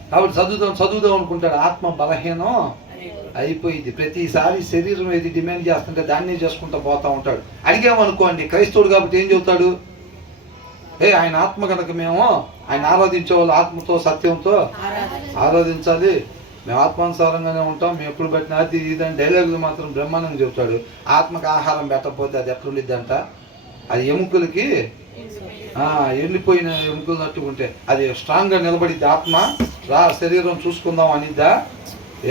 కాబట్టి చదువుదాం అనుకుంటాడు. ఆత్మ బలహీనం అయిపోయింది. ప్రతిసారి శరీరం ఏది డిమాండ్ చేస్తుంటే దాన్నే చేసుకుంటూ పోతా ఉంటాడు. అడిగామనుకోండి, క్రైస్తవుడు కాబట్టి ఏం చెబుతాడు, ఆయన ఆత్మ కనుక మేము ఆయన ఆరాధించే వాళ్ళు ఆత్మతో సత్యంతో ఆరాధించాలి, మేము ఆత్మానుసారంగానే ఉంటాం, మేము ఎప్పుడు పెట్టిన అది ఇదని డైలాగులు మాత్రం బ్రహ్మాండంగా చెబుతాడు. ఆత్మకు ఆహారం పెట్టకపోతే అది ఎట్లుండిద్ది అంట, అది ఎముకలకి ఎండిపోయిన ఎముకలు నట్టుకుంటే అది స్ట్రాంగ్గా నిలబడిద్ది. ఆత్మ రా శరీరం చూసుకుందాం అనిద్దా,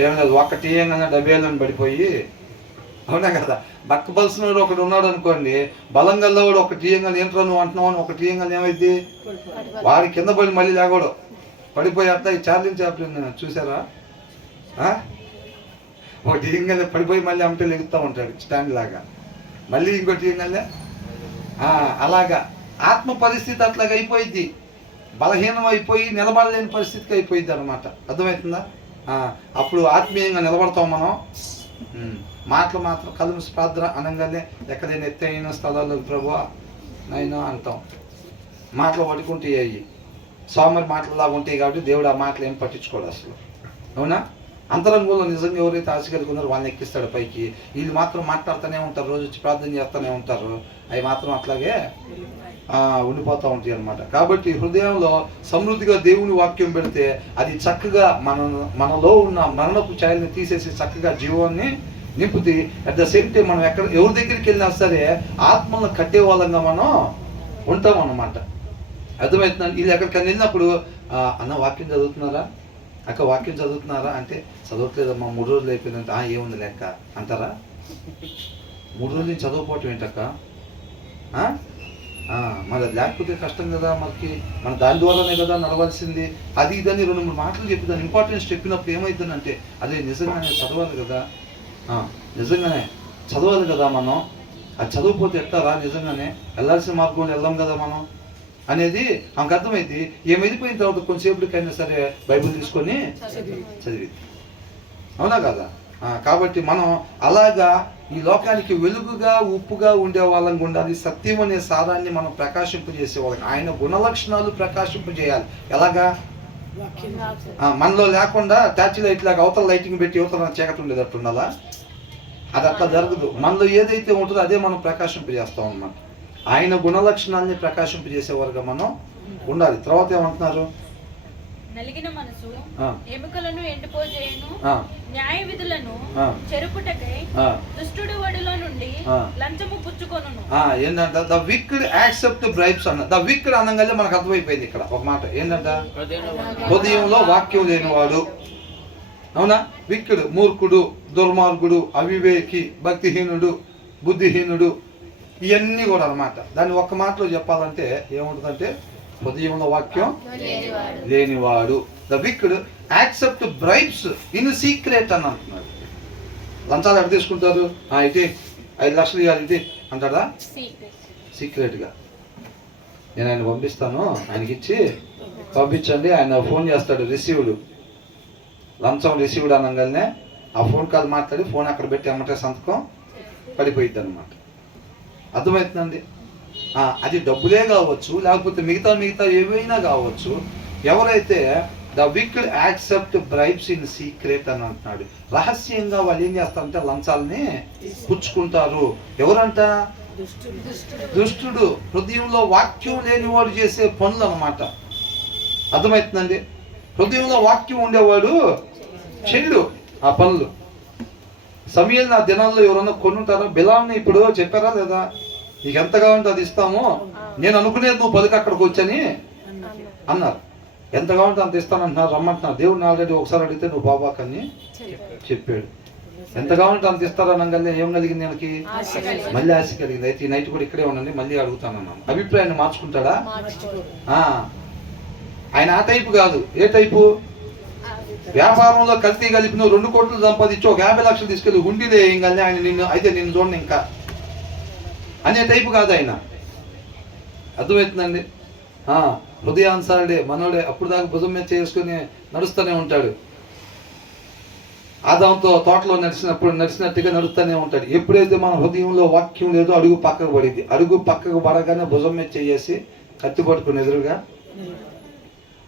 ఏం లేదు, ఒక్కటి ఏంగా డబ్బేళ్ళని పడిపోయి, అవునా కదా? బక్కబలిసినోడు ఒకడు ఉన్నాడు అనుకోండి, బలం గల్లవాడు ఒక టీయంగా ఏంట్రా నువ్వు అంటున్నావు అని ఒక టీయంగా ఏమైంది, వాడి కింద పడి మళ్ళీ లేకూడదు, పడిపోయి అట్లా ఈ చార్లింగ్ చాప్లిన్ చూసారా, ఒక టీయంగా పడిపోయి మళ్ళీ అమ్మటే లెగుతూ ఉంటాడు స్టాండ్ లాగా, మళ్ళీ ఇంకో టీయంగా అలాగా. ఆత్మ పరిస్థితి అట్లాగ అయిపోయింది, బలహీనం అయిపోయి నిలబడలేని పరిస్థితికి అయిపోయింది అనమాట. అర్థమవుతుందా? అప్పుడు ఆత్మీయంగా నిలబడతాం మనం. మాటలు మాత్రం కలుము ప్రార్థన అనగానే ఎక్కడైనా ఎత్తైన స్థలాల్లో ప్రభువా నైనా అంటాం. మాటలు పడుకుంటే అయ్యి సోమరి మాటలలాగా ఉంటాయి కాబట్టి దేవుడు ఆ మాటలు ఏం పట్టించుకోడు అసలు, అవునా? అంతరంగంలో నిజంగా ఎవరైతే ఆశ కలిగి ఉన్నారో వాళ్ళని ఎక్కిస్తాడు పైకి. వీళ్ళు మాత్రం మాట్లాడుతూనే ఉంటారు, రోజు వచ్చి ప్రార్థన చేస్తూనే ఉంటారు, అవి మాత్రం అట్లాగే ఉండిపోతూ ఉంటాయి అన్నమాట. కాబట్టి హృదయంలో సమృద్ధిగా దేవుని వాక్యం పెడితే అది చక్కగా మనలో ఉన్న మరణపు ఛాయల్ని తీసేసి చక్కగా జీవాన్ని నింపుతి. అట్ ద సేమ్ టైం మనం ఎవరి దగ్గరికి వెళ్ళినా సరే ఆత్మలను కట్టే వాళ్ళంగా మనం ఉంటాం అన్నమాట. అర్థమవుతుందండి. వీళ్ళు ఎక్కడికైనా వెళ్ళినప్పుడు అన్న వాక్యం చదువుతున్నారా, అక్క వాక్యం చదువుతున్నారా అంటే చదవట్లేదమ్మా 3 రోజులు అయిపోయిందంటే ఏముంది లెక్క అంటారా? 3 రోజులు నుంచి చదవకపోవటం ఏంటక్క, మరి అది లేకపోతే కష్టం కదా, మనకి మన దాని ద్వారానే కదా నడవాల్సింది, అది ఇదని 2-3 మాటలు చెప్పి దాని ఇంపార్టెన్స్ చెప్పినప్పుడు ఏమవుతుందంటే అదే నిజంగానే చదవాలి కదా, నిజంగానే చదవాలి కదా మనం, అది చదవకపోతే ఎట్టారా, నిజంగానే వెళ్ళాల్సిన మార్గంలో వెళ్దాం కదా మనం అనేది ఆమెకు అర్థమైంది. ఏం వెళ్ళిపోయిన తర్వాత కొంచెంసేపటికైనా సరే బైబిల్ తీసుకొని చదివి, అవునా కదా? కాబట్టి మనం అలాగా ఈ లోకానికి వెలుగుగా ఉప్పుగా ఉండే వాళ్ళని ఉండాలి. సత్యం అనే సారాన్ని మనం ప్రకాశింపజేసే వాళ్ళకి ఆయన గుణలక్షణాలు ప్రకాశింపజేయాలి. ఎలాగా? మనలో లేకుండా టార్చ్ లైట్ లాగా అవతల లైటింగ్ పెట్టి యువతల చీకటి ఉండేటట్టు ఉండాలా? అది అట్లా జరగదు. మనలో ఏదైతే ఉంటుందో అదే మనం ప్రకాశింపజేస్తాం అన్నమాట. ఆయన గుణలక్షణాలని ప్రకాశింపజేసేవారుగా మనం ఉండాలి. తర్వాత ఏమంటున్నారు, నలిగిన మనసు ఎముకలను ఎండిపోజేయును, న్యాయ విధులను చెరుపుటకై దుష్టుడి ఒడిలో నుండి లంచము పుచ్చుకొనును. ఏంటంట ద విక్డ్ యాక్సెప్ట్ బ్రైబ్స్ అన్న. ద విక్డ్ అనగానే మనకు అర్థమైపోయింది ఇక్కడ ఒక మాట ఏంటంట, హృదయంలో వాక్యం లేనివాడు, అవునా? విక్డ్ మూర్ఖుడు, దుర్మార్గుడు, అవివేకి, భక్తిహీనుడు, బుద్ధిహీనుడు, ఇవన్నీ కూడా అన్నమాట. దాన్ని ఒక్క మాటలో చెప్పాలంటే ఏముంటుందంటే హృదయంలో వాక్యం లేనివాడు. The wicked accept bribes in secret అని అంటున్నాడు. లంచాలు ఎక్కడ తీసుకుంటారు, ఇటీ 5 లక్షలు ఇవ్వాలి ఇది అంటాడా, సీక్రెట్గా నేను ఆయన పంపిస్తాను, ఆయనకి ఇచ్చి పంపించండి, ఆయన ఫోన్ చేస్తాడు, రిసీవ్డ్ లంచం రిసీవ్డ్ అనగానే ఆ ఫోన్ కాల్ మాట్లాడి ఫోన్ అక్కడ పెట్టి అమ్మటే సంతకం పడిపోయిద్ది అనమాట. అర్థమవుతుందండి? అది డబ్బులే కావచ్చు, లేకపోతే మిగతా ఏవైనా కావచ్చు. ఎవరైతే the wicked accept bribes in secret అని అంటున్నాడు. రహస్యంగా వాళ్ళు ఏం చేస్తారంటే లంచాలని పుచ్చుకుంటారు. ఎవరంట? దుష్టుడు. హృదయంలో వాక్యం లేనివాడు చేసే పనులు అన్నమాట. అర్థమవుతుందండి? హృదయంలో వాక్యం ఉండేవాడు చెల్లు ఆ పనులు. సమయల్ నా దినాల్లో ఎవరన్నా కొనుంటారా? బిలాంని ఇప్పుడు చెప్పారా లేదా? నీకు ఎంత కావాలంటే అది ఇస్తాము, నేను అనుకునేది నువ్వు పలికి అక్కడికి వచ్చని అన్నారు. ఎంత కావాలంటే అంత ఇస్తానంటున్నారు, రమ్మంటున్నారు. దేవుడిని ఆల్రెడీ ఒకసారి అడిగితే నువ్వు బాబాకని చెప్పాడు. ఎంత కావాలంటే అంత ఇస్తారనగానే ఏం కలిగింది ఆయనకి? మళ్ళీ ఆశ కలిగింది. అయితే ఈ నైట్ కూడా ఇక్కడే ఉండండి, మళ్ళీ అడుగుతానన్నాను. అభిప్రాయాన్ని మార్చుకుంటాడా? ఆయన ఆ టైపు కాదు. ఏ టైపు? వ్యాపారంలో కల్తీ కలిపి నువ్వు 2 కోట్లు సంపాదించి ఒక 50 లక్షలు తీసుకెళ్ళి హుండీలే ఏం కానీ ఆయన నిన్ను చూడండి ఇంకా అనే టైపు కాదు ఆయన. అర్థమవుతుందండి? హృదయానుసారుడే, మనోడే. అప్పుడు దాకా భుజం మీద చేసుకుని నడుస్తూనే ఉంటాడు. ఆదాంతో తోటలో నడిచినట్టుగా నడుస్తూనే ఉంటాడు. ఎప్పుడైతే మన హృదయంలో వాక్యం లేదో అడుగు పక్కకు పడింది. అడుగు పక్కకు పడగానే భుజం మీద చేసి కత్తి పట్టుకుని ఎదురుగా,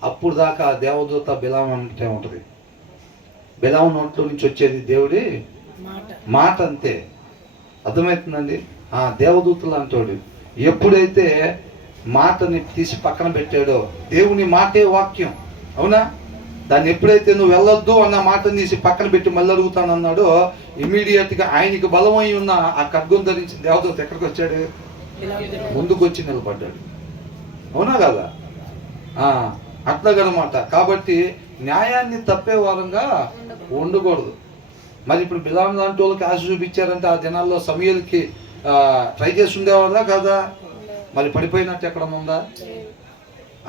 అప్పుడు దాకా దేవదూత బిలాం అంటే ఉంటుంది. బిలాం నోట్లో నుంచి వచ్చేది దేవుడి మాట అంతే. అర్థమవుతుందండి? దేవదూతలు అంటాడు. ఎప్పుడైతే మాటని తీసి పక్కన పెట్టాడో, దేవుని మాటే వాక్యం, అవునా? దాన్ని ఎప్పుడైతే నువ్వు వెళ్ళొద్దు అన్న మాటను తీసి పక్కన పెట్టి మళ్ళీ అడుగుతానన్నాడో, ఇమీడియట్గా ఆయనకి బలమై ఉన్న ఆ ఖడ్గం ధరించిన దేవదూత ఎక్కడికి వచ్చాడు? ముందుకు వచ్చి నిలబడ్డాడు. అవునా కదా? అట్లాగనమాట. కాబట్టి న్యాయాన్ని తప్పే వారంగా ఉండకూడదు. మరి ఇప్పుడు బిలాం లాంటి వాళ్ళకి ఆశ చూపించారంటే ఆ దినాల్లో సమయలకి ట్రై చేసి ఉండేవాళ్ళా కాదా? మరి పడిపోయినట్టు ఎక్కడ ఉందా?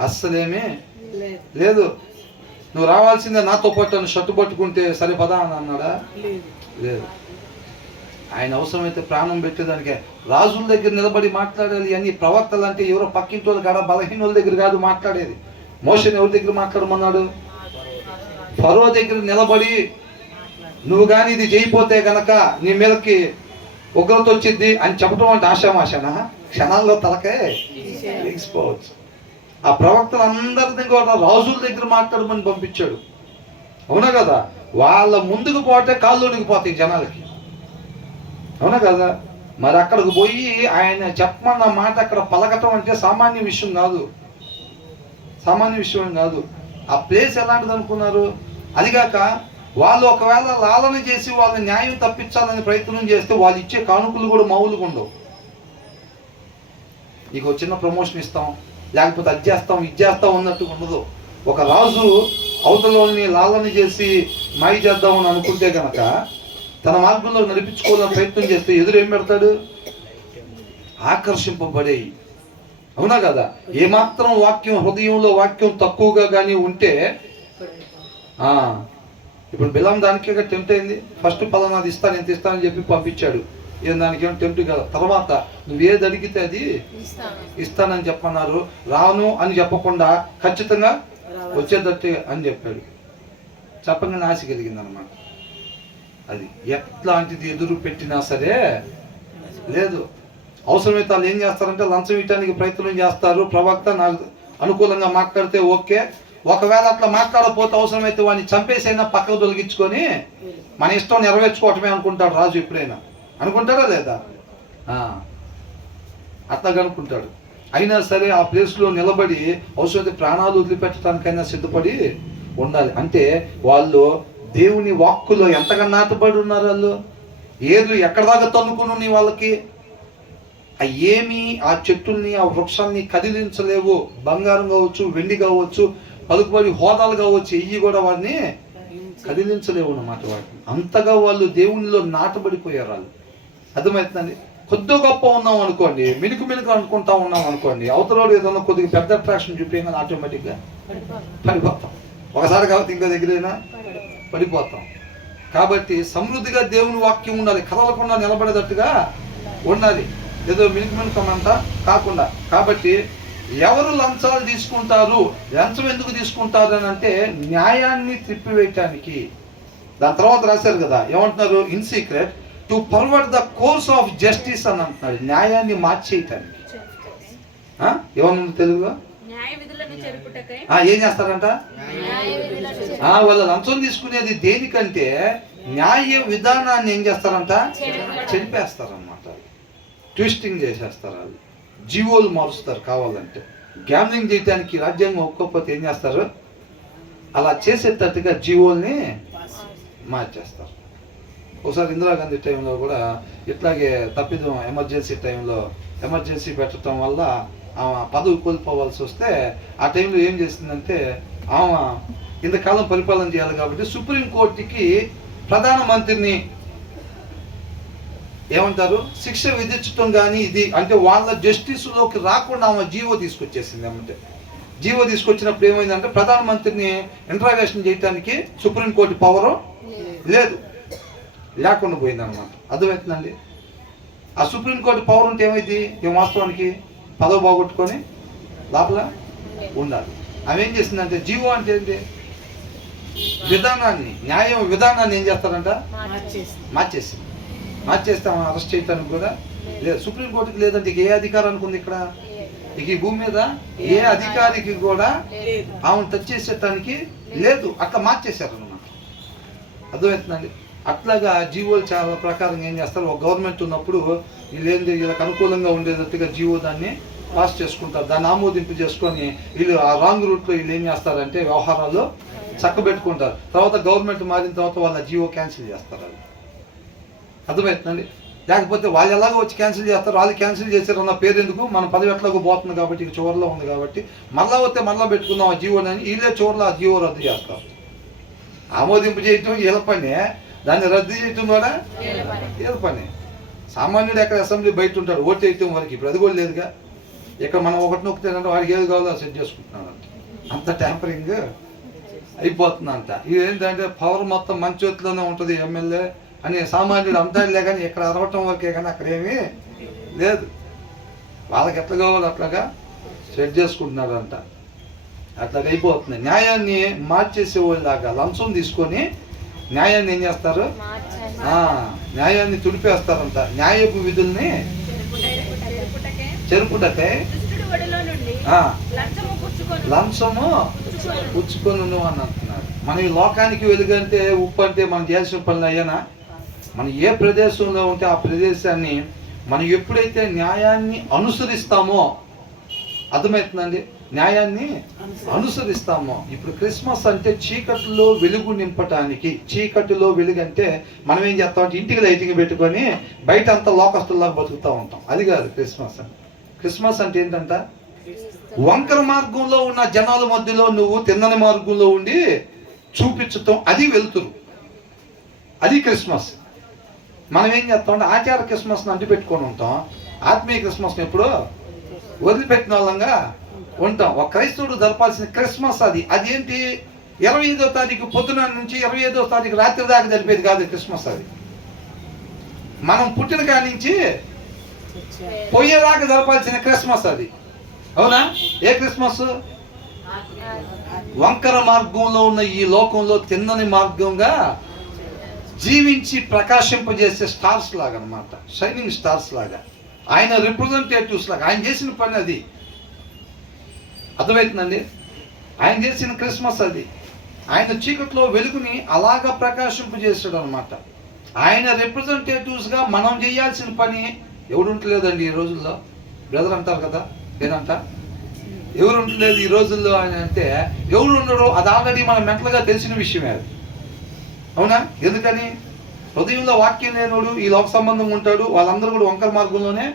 అస్సలేమీ లేదు. నువ్వు రావాల్సిందే నాతో పాటు షర్టు పట్టుకుంటే సరిపదా అని అన్నాడా? లేదు. ఆయన అవసరమైతే ప్రాణం పెట్టేదానికే రాజుల దగ్గర నిలబడి మాట్లాడాలి. అన్ని ప్రవక్తలు అంటే ఎవరో పక్కింటి వాళ్ళు కాడ బలహీన వాళ్ళ దగ్గర కాదు మాట్లాడేది. మోషేని ఎవరి దగ్గర మాట్లాడమన్నాడు? ఫరో దగ్గర నిలబడి, నువ్వు కానీ ఇది చేయిపోతే గనక నీ మీదకి ఉగ్రత వచ్చింది అని చెప్పడం అంటే ఆశామాషనా? క్షణాల్లో తలకే ఎగిసిపోవచ్చు. ఆ ప్రవక్తలందరి కూడా రాజుల దగ్గర మాట్లాడమని పంపించాడు. అవునా కదా? వాళ్ళ ముందుకు పోతే కాళ్ళు ఉనిగిపోతాయి జనాలకి. అవునా కదా? మరి అక్కడికి పోయి ఆయన చెప్పమన్న మాట అక్కడ పలకటం అంటే సామాన్య విషయం కాదు. ఆ ప్లేస్ ఎలాంటిది అనుకున్నారు? అదిగాక వాళ్ళు ఒకవేళ లాలన చేసి వాళ్ళని న్యాయం తప్పించాలని ప్రయత్నం చేస్తే వాళ్ళు ఇచ్చే కానుకలు కూడా మామూలుగా ఉండవు. నీకు చిన్న ప్రమోషన్ ఇస్తాం, లేకపోతే అది చేస్తాం ఇది చేస్తాం అన్నట్టుగా ఉండదు. ఒక రాజు అవతలని లాలన చేసి మాయ చేద్దామని అనుకుంటే కనుక తన మార్గంలో నడిపించుకోవాలని ప్రయత్నం చేస్తే ఎదురు ఏం పెడతాడు? ఆకర్షింపబడేయి. అవునా కదా? ఏమాత్రం వాక్యం హృదయంలో వాక్యం తక్కువగా కానీ ఉంటే, ఇప్పుడు బిలాం దానికే టెంప్ట్ అయింది. ఫస్ట్ పలానాది ఇస్తాను ఎంత ఇస్తానని చెప్పి పంపించాడు. ఏం దానికి ఏం టెంప్ట్ కదా. తర్వాత నువ్వేది అడిగితే అది ఇస్తానని చెప్పన్నారు. రాను అని చెప్పకుండా ఖచ్చితంగా వచ్చేటట్టు అని చెప్పాడు. చెప్పగానే ఆశ కలిగింది అనమాట. అది ఎట్లాంటిది ఎదురు పెట్టినా సరే లేదు. అవసరమైతే వాళ్ళు ఏం చేస్తారంటే లంచం ఇవ్వడానికి ప్రయత్నం చేస్తారు. ప్రవక్త నాకు అనుకూలంగా మాట్లాడితే ఓకే, ఒకవేళ అట్లా మాట్లాడకపోతే అవసరమైతే వాడిని చంపేసైనా పక్కకు తొలగించుకొని మన ఇష్టం నెరవేర్చుకోవటమే అనుకుంటాడు రాజు. ఎప్పుడైనా అనుకుంటాడా లేదా? అట్లాగా అనుకుంటాడు. అయినా సరే ఆ ప్లేస్లో నిలబడి అవసరమైతే ప్రాణాలు వదిలిపెట్టడానికైనా సిద్ధపడి ఉండాలి. అంటే వాళ్ళు దేవుని వాక్కులో ఎంతగా నాటబడి ఉన్నారు. వాళ్ళు ఏర్లు ఎక్కడ దాకా తన్నుకుని వాళ్ళకి ఏమి ఆ చెట్టుల్ని ఆ వృక్షాన్ని కదిలించలేవు. బంగారం కావచ్చు, వెండి కావచ్చు, పలుకుబడి హోదాలు కావచ్చు, ఇవి కూడా వాడిని కదిలించలేవు అన్నమాట. వాటిని అంతగా వాళ్ళు దేవునిలో నాటబడిపోయారు. వాళ్ళు అర్థమవుతుందండి. కొద్ది గొప్ప ఉన్నాం అనుకోండి, మినుకు అనుకుంటా ఉన్నాం అనుకోండి, అవతల ఏదన్నా కొద్దిగా పెద్ద అట్రాక్షన్ చూపించగానే ఆటోమేటిక్గా పడిపోతాం. ఒకసారి కాబట్టి ఇంకో దగ్గరైనా పడిపోతాం. కాబట్టి సమృద్ధిగా దేవుని వాక్యం ఉండాలి, కదలకుండా నిలబడేటట్టుగా ఉండాలి. ఏదో మినుకమంట కాకుండా. కాబట్టి ఎవరు లంచాలు తీసుకుంటారు? లంచం ఎందుకు తీసుకుంటారు అని అంటే న్యాయాన్ని త్రిప్పివేయటానికి. దాని తర్వాత రాశారు కదా, ఏమంటున్నారు? In secret to pervert the course of justice అని అంటున్నాడు. న్యాయాన్ని మార్చేయటానికి. ఏమన్నా తెలుగుగా ఏం చేస్తారంట? వాళ్ళు లంచం తీసుకునేది దేనికంటే న్యాయ విధానాన్ని ఏం చేస్తారంట? చెరిపేస్తారనమాట. ట్విస్టింగ్ చేసేస్తారు. వాళ్ళు జీవోలు మారుస్తారు కావాలంటే. గ్యామ్లింగ్ చేయడానికి రాజ్యాంగం ఒప్పుకోకపోతే ఏం చేస్తారు? అలా చేసేటట్టుగా జీవోల్ని మార్చేస్తారు. ఒకసారి ఇందిరాగాంధీ టైంలో కూడా ఇట్లాగే తప్పిదం, ఎమర్జెన్సీ టైంలో ఎమర్జెన్సీ పెట్టడం వల్ల ఆమె పదవి కోల్పోవాల్సి వస్తే ఆ టైంలో ఏం చేసిందంటే, ఆమె ఇంతకాలం పరిపాలన చేయాలి కాబట్టి సుప్రీంకోర్టుకి ప్రధానమంత్రిని ఏమంటారు శిక్ష విధించడం కానీ ఇది అంటే వాళ్ళ జస్టిస్లోకి రాకుండా ఆమె జీవో తీసుకొచ్చేసింది. ఏమంటే జీవో తీసుకొచ్చినప్పుడు ఏమైందంటే ప్రధానమంత్రిని ఇంట్రాగేషన్ చేయడానికి సుప్రీంకోర్టు పవరు లేకుండా పోయిందన్నమాట. అర్థమవుతుందండి? ఆ సుప్రీంకోర్టు పవర్ ఉంటే ఏమైంది? ఈ వాస్తవానికి పదవి బాగొట్టుకొని లోపల ఉండాలి. ఆమె ఏం చేసిందంటే జీవో అంటే ఏంటి? విధానాన్ని, న్యాయం విధానాన్ని ఏం చేస్తారంట? మార్చేస్తే ఆమె అరెస్ట్ చేయడానికి కూడా లేదు. సుప్రీంకోర్టుకి లేదంటే ఇక ఏ అధికారానికి ఉంది ఇక్కడ? ఇక ఈ భూమి మీద ఏ అధికారికి కూడా ఆమెను టచ్ చేసేటానికి లేదు. అట్లా మార్చేశారు అన్నమాట. అర్థమవుతుందండి? అట్లాగా జీవోలు చాలా ప్రకారం ఏం చేస్తారు? ఒక గవర్నమెంట్ ఉన్నప్పుడు వీళ్ళకి అనుకూలంగా ఉండేటట్టుగా జీవో దాన్ని పాస్ చేసుకుంటారు. దాన్ని ఆమోదింపు చేసుకొని వీళ్ళు ఆ రాంగ్ రూట్లో వీళ్ళు ఏం చేస్తారంటే వ్యవహారాలు చక్కబెట్టుకుంటారు. తర్వాత గవర్నమెంట్ మారిన తర్వాత వాళ్ళ జీవో క్యాన్సిల్ చేస్తారు. అది అర్థమవుతుందండి? లేకపోతే వాళ్ళు ఎలాగో వచ్చి క్యాన్సిల్ చేస్తారు. వాళ్ళు క్యాన్సిల్ చేశారన్న పేరు ఎందుకు? మన పదవి ఎట్లాగో పోతుంది కాబట్టి, ఇక చివరిలో ఉంది కాబట్టి మళ్ళా వస్తే మళ్ళీ పెట్టుకుందాం ఆ జీవోని. వీళ్ళే చివరిలో ఆ జీవో రద్దు చేస్తారు. ఆమోదింపు చేయటం వీళ్ళ పనే, దాన్ని రద్దు చేయటం కూడా వీళ్ళ పనే. సామాన్యుడు ఎక్కడ అసెంబ్లీ బయట ఉంటాడు ఓటు వేయటం వరకు. ఇప్పుడు అది కూడా లేదుగా. ఇక్కడ మనం ఒకటి నొక్కుతానంటే వాడికి ఏది కావాలో సెట్ చేసుకుంటున్నాడు. అంత ట్యాంపరింగ్ అయిపోతుందంట. ఇది ఏంటంటే పవర్ మొత్తం మన చేతిలోనే ఉంటుంది ఎమ్మెల్యే అని సామాన్యుడు అంటాడులే, కానీ ఇక్కడ అరవటం వరకే, కానీ అక్కడ ఏమీ లేదు. వాళ్ళకి ఎట్లా కావాలో అట్లాగా సెట్ చేసుకుంటున్నాడు అంట. అట్లాగా అయిపోతుంది. న్యాయాన్ని మార్చేసేవాళ్ళలాగా లంచం తీసుకొని న్యాయాన్ని ఏం చేస్తారు? న్యాయాన్ని తుడిపేస్తారంట. న్యాయపు విధుల్ని చెరుపుటకై లంచము పుచ్చుకొని అని అంటున్నాడు. మనం ఈ లోకానికి వెలుగంటే ఉప్పు అంటే మనం చేయాల్సిన పనులు అయ్యానా? మనం ఏ ప్రదేశంలో ఉంటే ఆ ప్రదేశాన్ని మనం ఎప్పుడైతే న్యాయాన్ని అనుసరిస్తామో, అర్థమవుతుందండి? న్యాయాన్ని అనుసరిస్తామో. ఇప్పుడు క్రిస్మస్ అంటే చీకటిలో వెలుగు నింపటానికి. చీకటిలో వెలుగు అంటే మనం ఏం చేస్తామంటే ఇంటికి లైటింగ్ పెట్టుకొని బయట అంతా లోకస్తుల్లాగా బతుకుతూ ఉంటాం. అది కాదు క్రిస్మస్ అంటే. క్రిస్మస్ అంటే ఏంటంట? వంకర మార్గంలో ఉన్న జనాల మధ్యలో నువ్వు తిన్నని మార్గంలో ఉండి చూపించటం, అది వెలుతురు. అది క్రిస్మస్. మనం ఏం చేస్తామంటే ఆచార క్రిస్మస్ని అంటి పెట్టుకొని ఉంటాం. ఆత్మీయ క్రిస్మస్ని ఎప్పుడు వదిలిపెట్టిన వాళ్ళంగా ఉంటాం. ఒక క్రైస్తవుడు జరపాల్సిన క్రిస్మస్ అది. అదేంటి? 25వ తారీఖు పొద్దున నుంచి 25వ తారీఖు రాత్రి దాకా జరిపేది కాదు క్రిస్మస్. అది మనం పుట్టిన కాడి నుంచి పోయేదాకా జరపాల్సిన క్రిస్మస్ అది. అవునా? ఏ క్రిస్మస్? వంకర మార్గంలో ఉన్న ఈ లోకంలో తిన్నని మార్గంగా జీవించి ప్రకాశింపజేసే స్టార్స్ లాగా అన్నమాట. షైనింగ్ స్టార్స్ లాగా, ఆయన రిప్రజెంటేటివ్స్ లాగా. ఆయన చేసిన పని అది. అర్థమవుతుందండి? ఆయన చేసిన క్రిస్మస్ అది. ఆయన చీకట్లో వెలుగుని అలాగా ప్రకాశింపజేసాడు అనమాట. ఆయన రిప్రజెంటేటివ్స్గా మనం చేయాల్సిన పని ఎవరు ఉంటలేదండి ఈ రోజుల్లో. బ్రదర్ అంటారు కదా, ఏదంట ఎవరు ఉండలేదు ఈ రోజుల్లో అని అంటే ఎవరు ఉండరు. అది ఆల్రెడీ మన మెంటల్గా తెలిసిన విషయమే అది. అవునా? ఎందుకని? హృదయంలో వాక్యం లేనోడు ఈ లోక సంబంధం ఉంటాడు. వాళ్ళందరూ కూడా వంకర మార్గంలోనే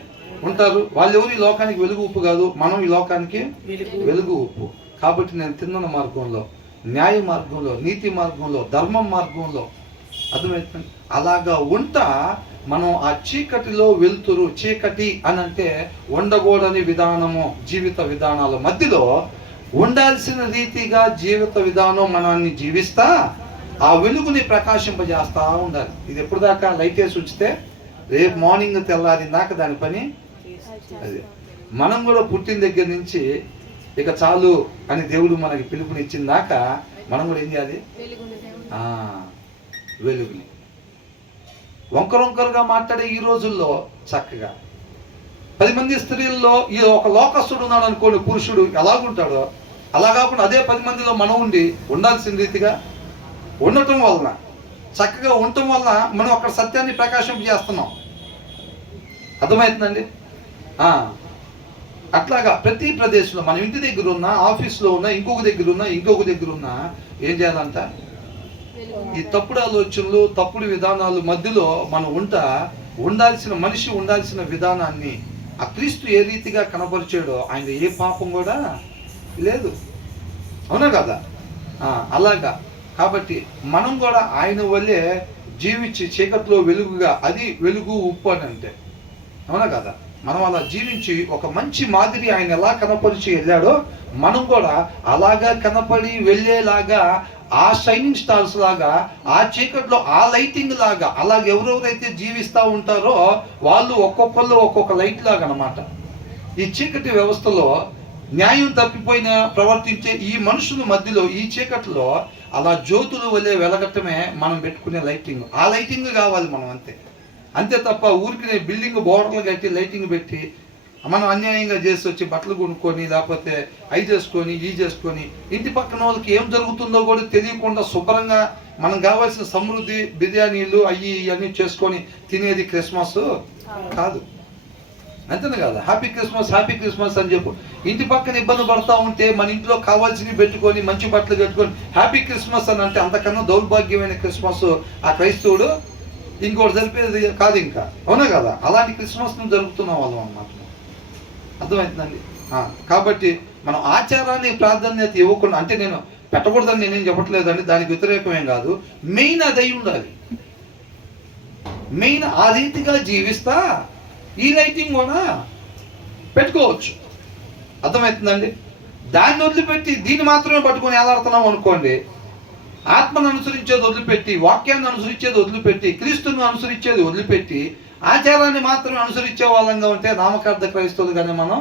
ఉంటారు. వాళ్ళు ఎవరు ఈ లోకానికి వెలుగు ఉప్పు కాదు. మనం ఈ లోకానికి వెలుగు ఉప్పు. కాబట్టి నేను తిన్న మార్గంలో, న్యాయ మార్గంలో, నీతి మార్గంలో, ధర్మం మార్గంలో, అర్థమవుతుంది, అలాగా ఉంటా మనం ఆ చీకటిలో వెలుతురు. చీకటి అని అంటే ఉండకూడని విధానము, జీవిత విధానాల మధ్యలో ఉండాల్సిన రీతిగా జీవిత విధానం మనల్ని జీవిస్తా ఆ వెలుగుని ప్రకాశింపజేస్తా ఉండాలి. ఇది ఎప్పుడు దాకా లైట్ వేసి ఉంచితే రేపు మార్నింగ్ తెల్లారి దాకా దాని పని అది. మనం కూడా పుట్టిన దగ్గర నుంచి ఇక చాలు అని దేవుడు మనకి పిలుపునిచ్చిన దాకా మనం కూడా ఏం చేయాలి? వెలుగుని. వంకరొంకరుగా మాట్లాడే ఈ రోజుల్లో చక్కగా 10 మంది స్త్రీల్లో ఈ ఒక లోకస్తుడు ఉన్నాడు అనుకోండి, పురుషుడు ఎలాగుంటాడో అలా కాకుండా అదే 10 మందిలో మనం ఉండాల్సిన రీతిగా ఉండటం వలన, చక్కగా ఉండటం వలన మనం అక్కడ సత్యాన్ని ప్రకాశింపజేస్తున్నాం. అర్థమవుతుందండి? అట్లాగా ప్రతి ప్రదేశంలో మన ఇంటి దగ్గర ఉన్న, ఆఫీస్లో ఉన్న, ఇంకొక దగ్గర ఉన్న ఏం చేయాలంట? ఈ తప్పుడు ఆలోచనలు, తప్పుడు విధానాలు మధ్యలో మనం ఉండాల్సిన మనిషి ఉండాల్సిన విధానాన్ని ఆ క్రీస్తు ఏ రీతిగా కనపరిచాడో ఆయన ఏ పాపం కూడా లేదు. అవునా కదా? అలాగా. కాబట్టి మనం కూడా ఆయన వల్లే జీవించి చీకట్లో వెలుగుగా, అది వెలుగు ఉప్పు అని అంటే, అవునా కదా? మనం అలా జీవించి ఒక మంచి మాదిరి ఆయన ఎలా కనపరిచి వెళ్ళాడో మనం కూడా అలాగా కనపడి వెళ్ళేలాగా, ఆ షైనింగ్ స్టార్స్ లాగా, ఆ చీకట్లో ఆ లైటింగ్ లాగా, అలాగే ఎవరెవరైతే జీవిస్తూ ఉంటారో వాళ్ళు ఒక్కొక్కళ్ళు ఒక్కొక్క లైట్ లాగా అన్నమాట. ఈ చీకటి వ్యవస్థలో న్యాయం తప్పిపోయిన ప్రవర్తించే ఈ మనుషుల మధ్యలో, ఈ చీకట్లో అలా జ్యోతులు వల్లే వెలగటమే మనం పెట్టుకునే లైటింగ్. ఆ లైటింగ్ కావాలి మనం, అంతే తప్ప ఊరికి బిల్డింగ్ బోర్డర్లు కట్టి లైటింగ్ పెట్టి మనం అన్యాయంగా చేసి వచ్చి బట్టలు కొనుక్కొని, లేకపోతే అవి చేసుకొని, చేసుకొని ఇంటి పక్కన వాళ్ళకి ఏం జరుగుతుందో కూడా తెలియకుండా శుభ్రంగా మనం కావాల్సిన సమృద్ధి బిర్యానీలు అన్నీ చేసుకొని తినేది క్రిస్మస్ కాదు. అంతేనా కదా? హ్యాపీ క్రిస్మస్ అని చెప్పు. ఇంటి పక్కన ఇబ్బంది పడతా ఉంటే మన ఇంట్లో కావాల్సినవి పెట్టుకొని, మంచి బట్టలు కట్టుకొని హ్యాపీ క్రిస్మస్ అని అంటే అంతకన్నా దౌర్భాగ్యమైన క్రిస్మస్ ఆ క్రైస్తవుడు ఇంకోటి జరిపేది కాదు ఇంకా. అవునా కదా? అలాంటి క్రిస్మస్ను జరుపుతున్న వాళ్ళం అన్నమాట. అర్థమవుతుందండి? కాబట్టి మనం ఆచారాన్ని ప్రాధాన్యత ఇవ్వకుండా, అంటే నేను పెట్టకూడదని నేనేం చెప్పట్లేదండి, దానికి వ్యతిరేకమేం కాదు. మెయిన్ అది అయి ఉండాలి. మెయిన్ ఆ రీతిగా జీవిస్తా ఈ లైటింగ్ కూడా పెట్టుకోవచ్చు. అర్థమవుతుందండి? దాన్ని వదిలిపెట్టి దీన్ని మాత్రమే పట్టుకొని ఎలాడుతున్నాం అనుకోండి, ఆత్మను అనుసరించేది వదిలిపెట్టి, వాక్యాన్ని అనుసరించేది వదిలిపెట్టి, క్రీస్తుని అనుసరించేది వదిలిపెట్టి ఆచారాన్ని మాత్రం అనుసరించే వాళ్ళంగా ఉంటే నామకార్థ క్రైస్తవులుగానే మనం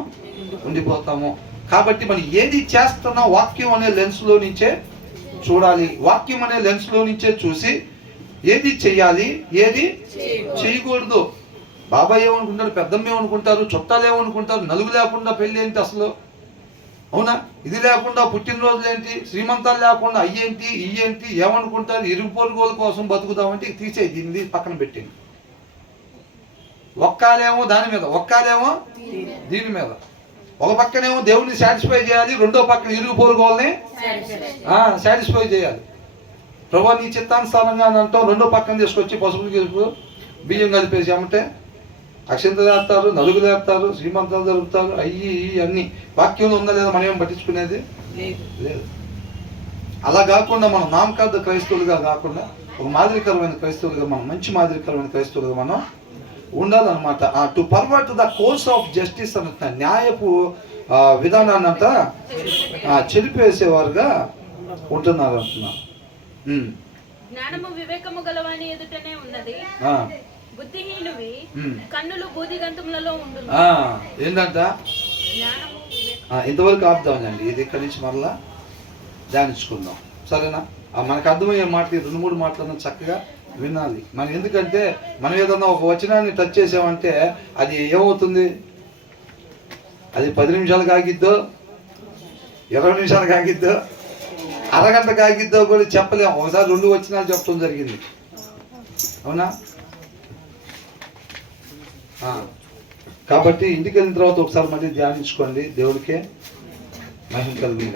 ఉండిపోతాము. కాబట్టి మనం ఏది చేస్తున్నా వాక్యం అనే లెన్స్లో నుంచే చూడాలి. వాక్యం అనే లెన్స్లో నుంచే చూసి ఏది చెయ్యాలి, ఏది చేయకూడదు. బాబాయ్ ఏమనుకుంటారు, పెద్దమ్మ ఏమనుకుంటారు, చుట్టాలు ఏమనుకుంటారు, నలుగు లేకుండా పెళ్ళి ఏంటి అసలు? అవునా? ఇది లేకుండా పుట్టినరోజులు ఏంటి, శ్రీమంతాలు లేకుండా అయ్యేంటి ఇయ్యేంటి ఏమనుకుంటారు? ఇరుగు పొరుగుల కోసం బతుకుదామంటే తీసేయి, దీన్ని పక్కన పెట్టింది. ఒక్కాలేమో దాని మీద, ఒక్కాలేమో దీని మీద. ఒక పక్కనేమో దేవుడిని సాటిస్ఫై చేయాలి, రెండో పక్కన ఇరుగు పొరుగుల్ని సాటిస్ఫై చేయాలి. ప్రభు నీ చిత్తానుసారంగా అని అంటాం, రెండో పక్కన తీసుకొచ్చి పసుపు బియ్యం కలిపేసి అమ్మంటే అక్షంతలు వేస్తారు, నలుగులు వేస్తారు, శ్రీమంతాలు జరుపుతారు, అన్నీ వాక్యంలో ఉందా లేదా మనం ఏం పట్టించుకునేది లేదు. అలా కాకుండా మనం నామకార్థ క్రైస్తవులుగా కాకుండా ఒక మాదిరికరమైన క్రైస్తవులుగా, మనం మంచి మాదిరికరమైన క్రైస్తవులుగా మనం ఉండాలన్నమాట. To pervert the course of justice అన్న న్యాయపు విధానాన్ని అంతా చెరిపేసేవారుగా ఉంటున్నారు అంటున్నారు. జ్ఞానము వివేకము గలవాని ఎదుటనే ఉన్నది, బుద్ధిహీనువి కన్నులు బూదిగంతములలో ఉండును. ఏంటంట? ఇంతవరకు ఆపుదామండి, ఇది ఇక్కడి నుంచి మరలా ధ్యానించుకుందాం. సరేనా? మనకు అర్థమయ్యే మాటలు 2-3 మాటలను చక్కగా వినాలి మనం. ఎందుకంటే మనం ఏదన్నా ఒక వచనాన్ని టచ్ చేసామంటే అది ఏమవుతుంది? అది 10 నిమిషాలకు ఆగిద్దో, 20 నిమిషాలకు ఆగిద్దో, అరగంటకు ఆగిద్దో కూడా చెప్పలేము. ఒకసారి 2 వచనాలు చెప్పడం జరిగింది. అవునా? కాబట్టి ఇంటికి వెళ్ళిన తర్వాత ఒకసారి మళ్ళీ ధ్యానించుకోండి. దేవుడికే మహిమ కలుగుతుంది.